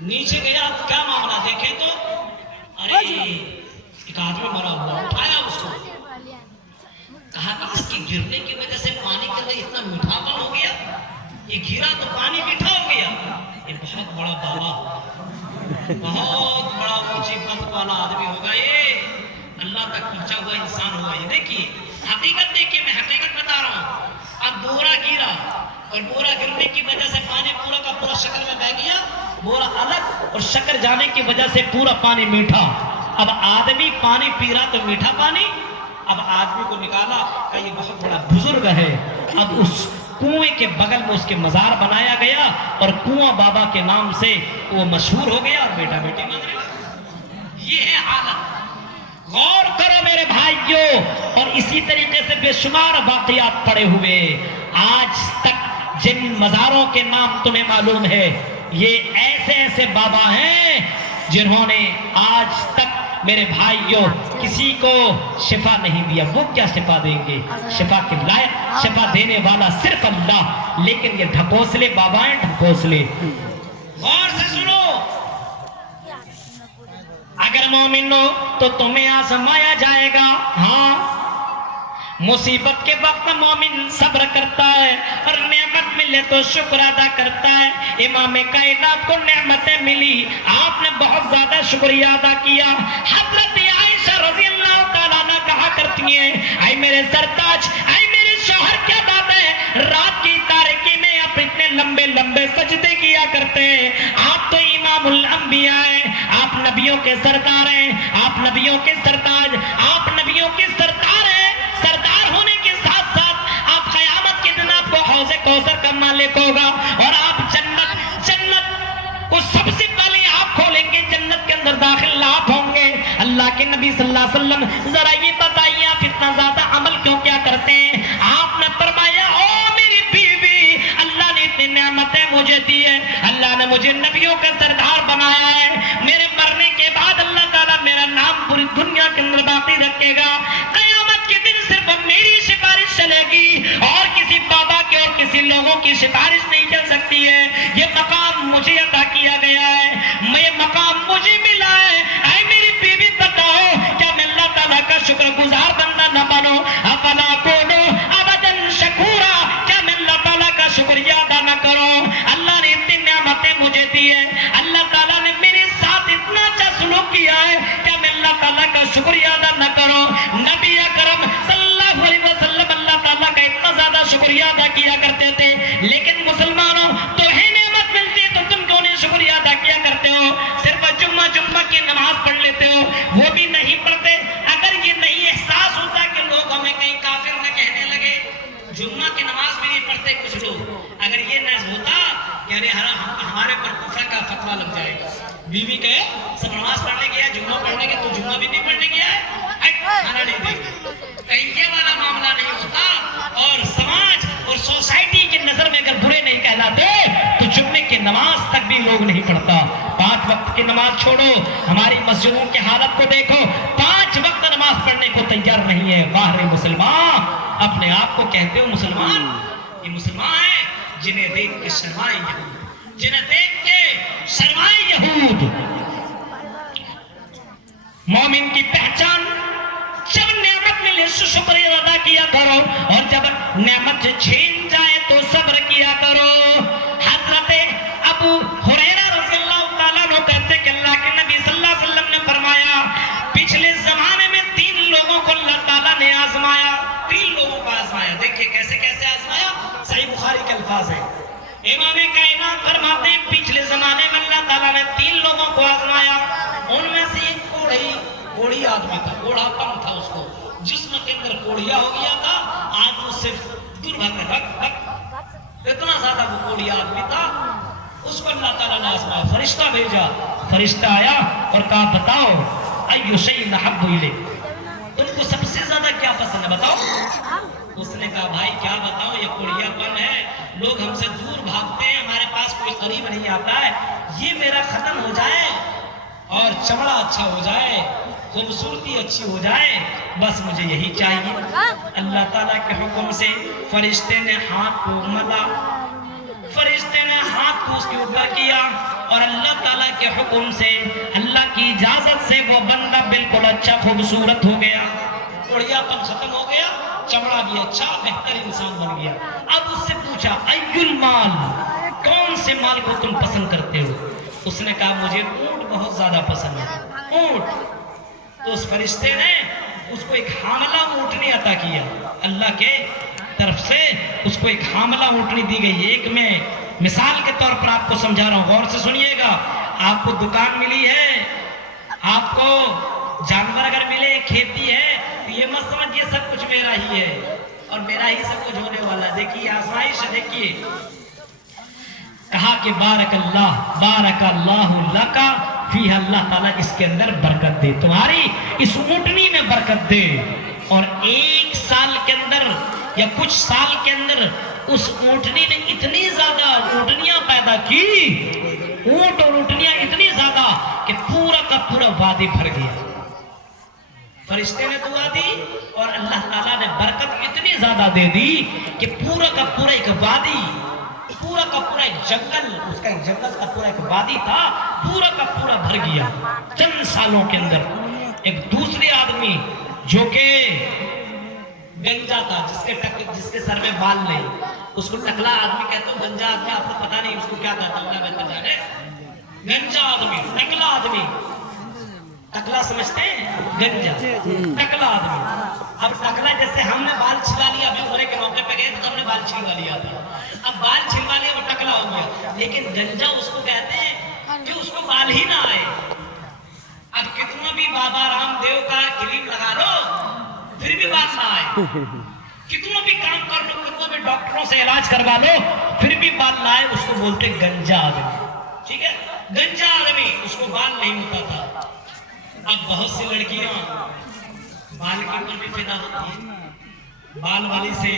نیچے گیا، کیا معاملہ دیکھیں تو ارے ایک آدمی مرا ہوا. اٹھایا اس کو، کہا کہ اس کی گرنے کی وجہ سے پانی کے اندر اتنا میٹھا پن ہو گیا، یہ گرا تو پانی میٹھا ہو گیا. یہ بہت بڑا بابا ہوگا، بہت بڑا اونچی پد والا آدمی ہوگا، یہ اللہ تک پہنچا ہوا انسان ہوگا. یہ دیکھیے حقیقت، دیکھیے میں حقیقت بتا رہا ہوں. اب بورا گرا اور بورا گرنے کی وجہ سے پانی پورا کا پورا شکر میں بہ گیا، بورا الگ اور شکر جانے کی وجہ سے پورا پانی میٹھا. اب آدمی پانی پی رہا تو میٹھا پانی. اب آدمی کو نکالا کہ یہ بہت بڑا بزرگ ہے. اب اس کنویں کے بغل میں اس کے مزار بنایا گیا اور کنواں بابا کے نام سے وہ مشہور ہو گیا اور بیٹا بیٹی مانگنے لگا. یہ ہے حالت. غور کرو میرے بھائیوں. اور اسی طریقے سے بے شمار واقعات پڑے ہوئے. آج تک جن مزاروں کے نام تمہیں معلوم ہے، یہ ایسے ایسے بابا ہیں جنہوں نے آج تک میرے بھائیوں کسی کو شفا نہیں دیا. وہ کیا شفا دیں گے؟ شفا کے لائق، شفا دینے والا صرف اللہ. لیکن یہ ڈھکوسلے بابا ہیں، ڈھکوسلے. غور سے سنو، اگر مومن ہو تو تمہیں آزمایا جائے گا. ہاں مصیبت کے وقت مومن صبر کرتا ہے اور نعمت ملے تو شکر ادا کرتا ہے. امام کائنات کو نعمتیں ملی، آپ نے بہت زیادہ شکریہ ادا کیا. حضرت عائشہ رضی اللہ تعالیٰ عنہ کہا کرتی ہیں، اے میرے سرتاج، اے میرے شوہر، کیا بات ہے رات کی تاریکی میں آپ اتنے لمبے لمبے سجدے کیا کرتے ہیں؟ آپ تو امام الانبیاء ہیں، آپ نبیوں کے سردار ہیں، آپ نبیوں کے سرتاج، آپ نبیوں کے سردار ہیں. سردار ہونے کے ساتھ ساتھ آپ قیامت کے دن آپ کو حوض کوثر کا مالک ہوگا اور آپ جنت کو سب سے پہلے آپ کھولیں گے، جنت کے اندر داخل آپ ہوں گے. اللہ کے نبی صلی اللہ علیہ وسلم ذرا یہ بتائیے آپ اتنا زیادہ عمل کیوں کیا کرتے ہیں؟ آپ نے فرمایا، او میری بیوی، اللہ نے اتنی نعمتیں مجھے دی ہے، اللہ نے مجھے نبیوں کا سردار بنایا ہے. میرے مرنے کے بعد اللہ تعالیٰ میرا نام پوری دنیا کے اندر باقی رکھے گا. قیامت کے دن صرف میری سفارش چلے گی اور کسی بابا کی اور کسی لوگوں کی سفارش نہیں چل سکتی ہے. یہ مقام مجھے عطا کیا گیا ہے، یہ مقام مجھے ملا ہے. اے میری بیوی بتاؤ، کیا میں اللہ تعالیٰ کا شکر گزار بندہ نہ بنوں؟ افلا کونو عبدا شکورا، کیا میں اللہ تعالیٰ کا شکریہ ادا نہ کروں؟ اللہ نے اتنی نعمتیں مجھے کی نماز پڑھ لیتے ہو وہ بھی نہیں پڑھتے. اگر یہ نہیں احساس ہوتا کہ لوگ ہمیں کہیں کافر نہ کہنے لگے, جمعہ کی نماز بھی نہیں پڑھتے کچھ لوگ, اگر یہ نہ ہوتا یعنی ہمارے پر کفر کا فتویٰ لگ جائے گا. بیوی کہے سب نماز پڑھنے گیا, جمعہ پڑھنے گیا, تو جمعہ بھی نہیں پڑھنے گیا ہے, کھانا نہیں دے گا. کہیں یہ والا معاملہ نہیں ہوتا. اور سماج اور سوسائٹی کی نظر میں اگر برے نہیں کہلاتے تو جمعے کی نماز تک بھی لوگ نہیں پڑھتا. 5 وقت کی نماز چھوڑو, ہماری مسجدوں کی حالت کو دیکھو, 5 وقت نماز پڑھنے کو تیار نہیں ہے. باہر مسلمان اپنے آپ کو کہتے ہو مسلمان, یہ مسلمان ہیں جنہیں دیکھ کے شرمائے یہود, جنہیں دیکھ کے شرمائے یہود. مومن کی پہچان جب نعمت ملے شکر ادا کیا کرو, اور جب نعمت چھین جائے تو صبر کیا کرو. حضرت ابو ہریرہ رضی اللہ تعالیٰ عنہ کہتے کہ اللہ کے نبی صلی اللہ علیہ وسلم نے فرمایا پچھلے زمانے میں 3 لوگوں کو اللہ تعالیٰ نے آزمایا. 3 لوگوں کو آزمایا, دیکھیں کیسے کیسے آزمایا. صحیح بخاری کے الفاظ ہیں. امام کائنات فرماتے ہیں پچھلے زمانے میں اللہ تعالیٰ نے 3 لوگوں کو آزمایا. ان میں سے ایک کوڑی آدمی تھا, کوڑا پن تھا, اس کو جسم کے اندر کوڑیا ہو گیا تھا. آج اس سے دور بھاگ اتنا زیادہ وہ کوڑیا آدمی تھا. اس کو اللہ تعالیٰ نے آزمایا, فرشتہ بھیجا. فرشتہ آیا اور کہا بتاؤ ایو شیء احب الیک, تم کو سب سے زیادہ کیا پسند ہے بتاؤ. اس نے کہا بھائی کیا بتاؤ, یہ کوڑیا پن ہے, لوگ ہم سے دور بھاگتے ہیں, ہمارے پاس کوئی قریب نہیں آتا ہے. یہ میرا ختم ہو جائے اور چمڑا اچھا ہو جائے, خوبصورتی اچھی ہو جائے, بس مجھے یہی چاہیے. اللہ تعالیٰ کے حکم سے فرشتے نے ہاتھ کو ملا, فرشتے نے ہاتھ کو اس کے اوپر کیا, اور اللہ تعالیٰ کے حکم سے اللہ کی اجازت سے وہ بندہ بالکل اچھا خوبصورت ہو گیا. کوڑیا پن ختم ہو گیا, چمڑا بھی اچھا, بہتر انسان بن گیا. اب اس سے پوچھا ای المال, کون سے مال کو تم پسند کرتے ہو. اس نے کہا مجھے اونٹ بہت زیادہ پسند ہے, اونٹ. تو اس فرشتے نے اس کو ایک حاملہ اونٹنی عطا کیا. اللہ کے طرف سے اس کو ایک حاملہ اونٹنی دی گئی. ایک میں مثال کے طور پر آپ کو سمجھا رہا ہوں, غور سے سنیے گا. آپ کو دکان ملی ہے, آپ کو جانور اگر ملے, کھیتی ہے, تو یہ مت سمجھیے سب کچھ میرا ہی ہے اور میرا ہی سب کچھ ہونے والا ہے. دیکھیے آزمائش ہے, دیکھیے. کہا کہ بارک اللہ لکا فیہا, اللہ تعالیٰ اس کے اندر برکت دے, تمہاری اس اونٹنی میں برکت دے. اور 1 سال کے اندر یا کچھ سال کے اندر اس اونٹنی نے اتنی زیادہ اونٹنیاں پیدا کی, اونٹ اور اونٹنیاں اتنی زیادہ کہ پورا کا پورا وادی بھر گیا. فرشتے نے دعا دی اور اللہ تعالیٰ نے برکت اتنی زیادہ دے دی کہ پورا کا پورا ایک وادی, پورا کا پورا ایک جنگل, اس کا ایک جنگل کا پورا ایک وادی تھا, پورا کا پورا بھر گیا چند سالوں کے اندر. ایک دوسرے آدمی جو کہ گنجا تھا, جس کے سر میں بال نہیں, اس کو ٹکلا آدمی کہتے ہیں. گنجا آدمی آپ کو پتا نہیں اس کو کیا کہتا, اللہ بہتر جانے. گنجا آدمی, ٹکلا آدمی, ٹکلا سمجھتے ہیں, گنجا ٹکلا آدمی. اب ٹکلا جیسے ہم نے بال چھلا لیا, ابھی عمرے کے موقع پہ گئے تو ہم نے بال چھلوا لیا تھا, اب بال چھلوا لیا وہ ٹکلا ہو گیا. لیکن گنجا اس کو کہتے ہیں کہ اس کو بال ہی نہ آئے. اب کتنا بھی بابا رام دیو کا کلیم لگا لو پھر بھی بال نہ آئے, کتنا بھی کام کر لو, کتنا بھی ڈاکٹروں سے علاج کروا لو پھر بھی بال نہ آئے, اس کو بولتے گنجا آدمی. ٹھیک ہے, گنجا آدمی, اس کو بال نہیں ہوتا تھا. اب بہت سی لڑکیاں بال کے اوپر بھی پیدا ہوتی ہیں, بال والی سے,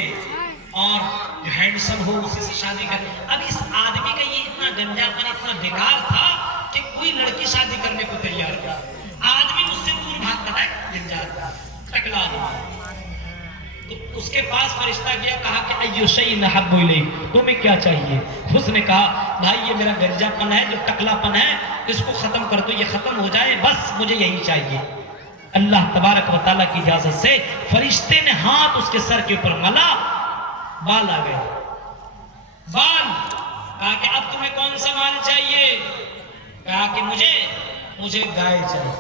اور جو ہینڈسم ہو اسی سے شادی کر. اب اس آدمی کا یہ اتنا گنجا پن, اتنا بیکار تھا کہ کوئی لڑکی شادی کرنے کو تیار تھا. آدمی اس سے دور بھاگتا ہے, گنجا ٹکلا آدمی. تو اس کے پاس فرشتہ گیا, کہا کہ ایو شیء احب الیک, تمہیں کیا چاہیے. اس نے کہا بھائی یہ میرا گنجا پن ہے, جو ٹکلا پن ہے, اس کو ختم کر دو, یہ ختم ہو جائے, بس مجھے یہی چاہیے. اللہ تبارک و تعالیٰ کی اجازت سے فرشتے نے ہاتھ اس کے سر کے اوپر ملا, بال آ گئے. بال. کہا کہ اب تمہیں کون سا مال چاہیے. کہا کہ مجھے گائے چاہیے.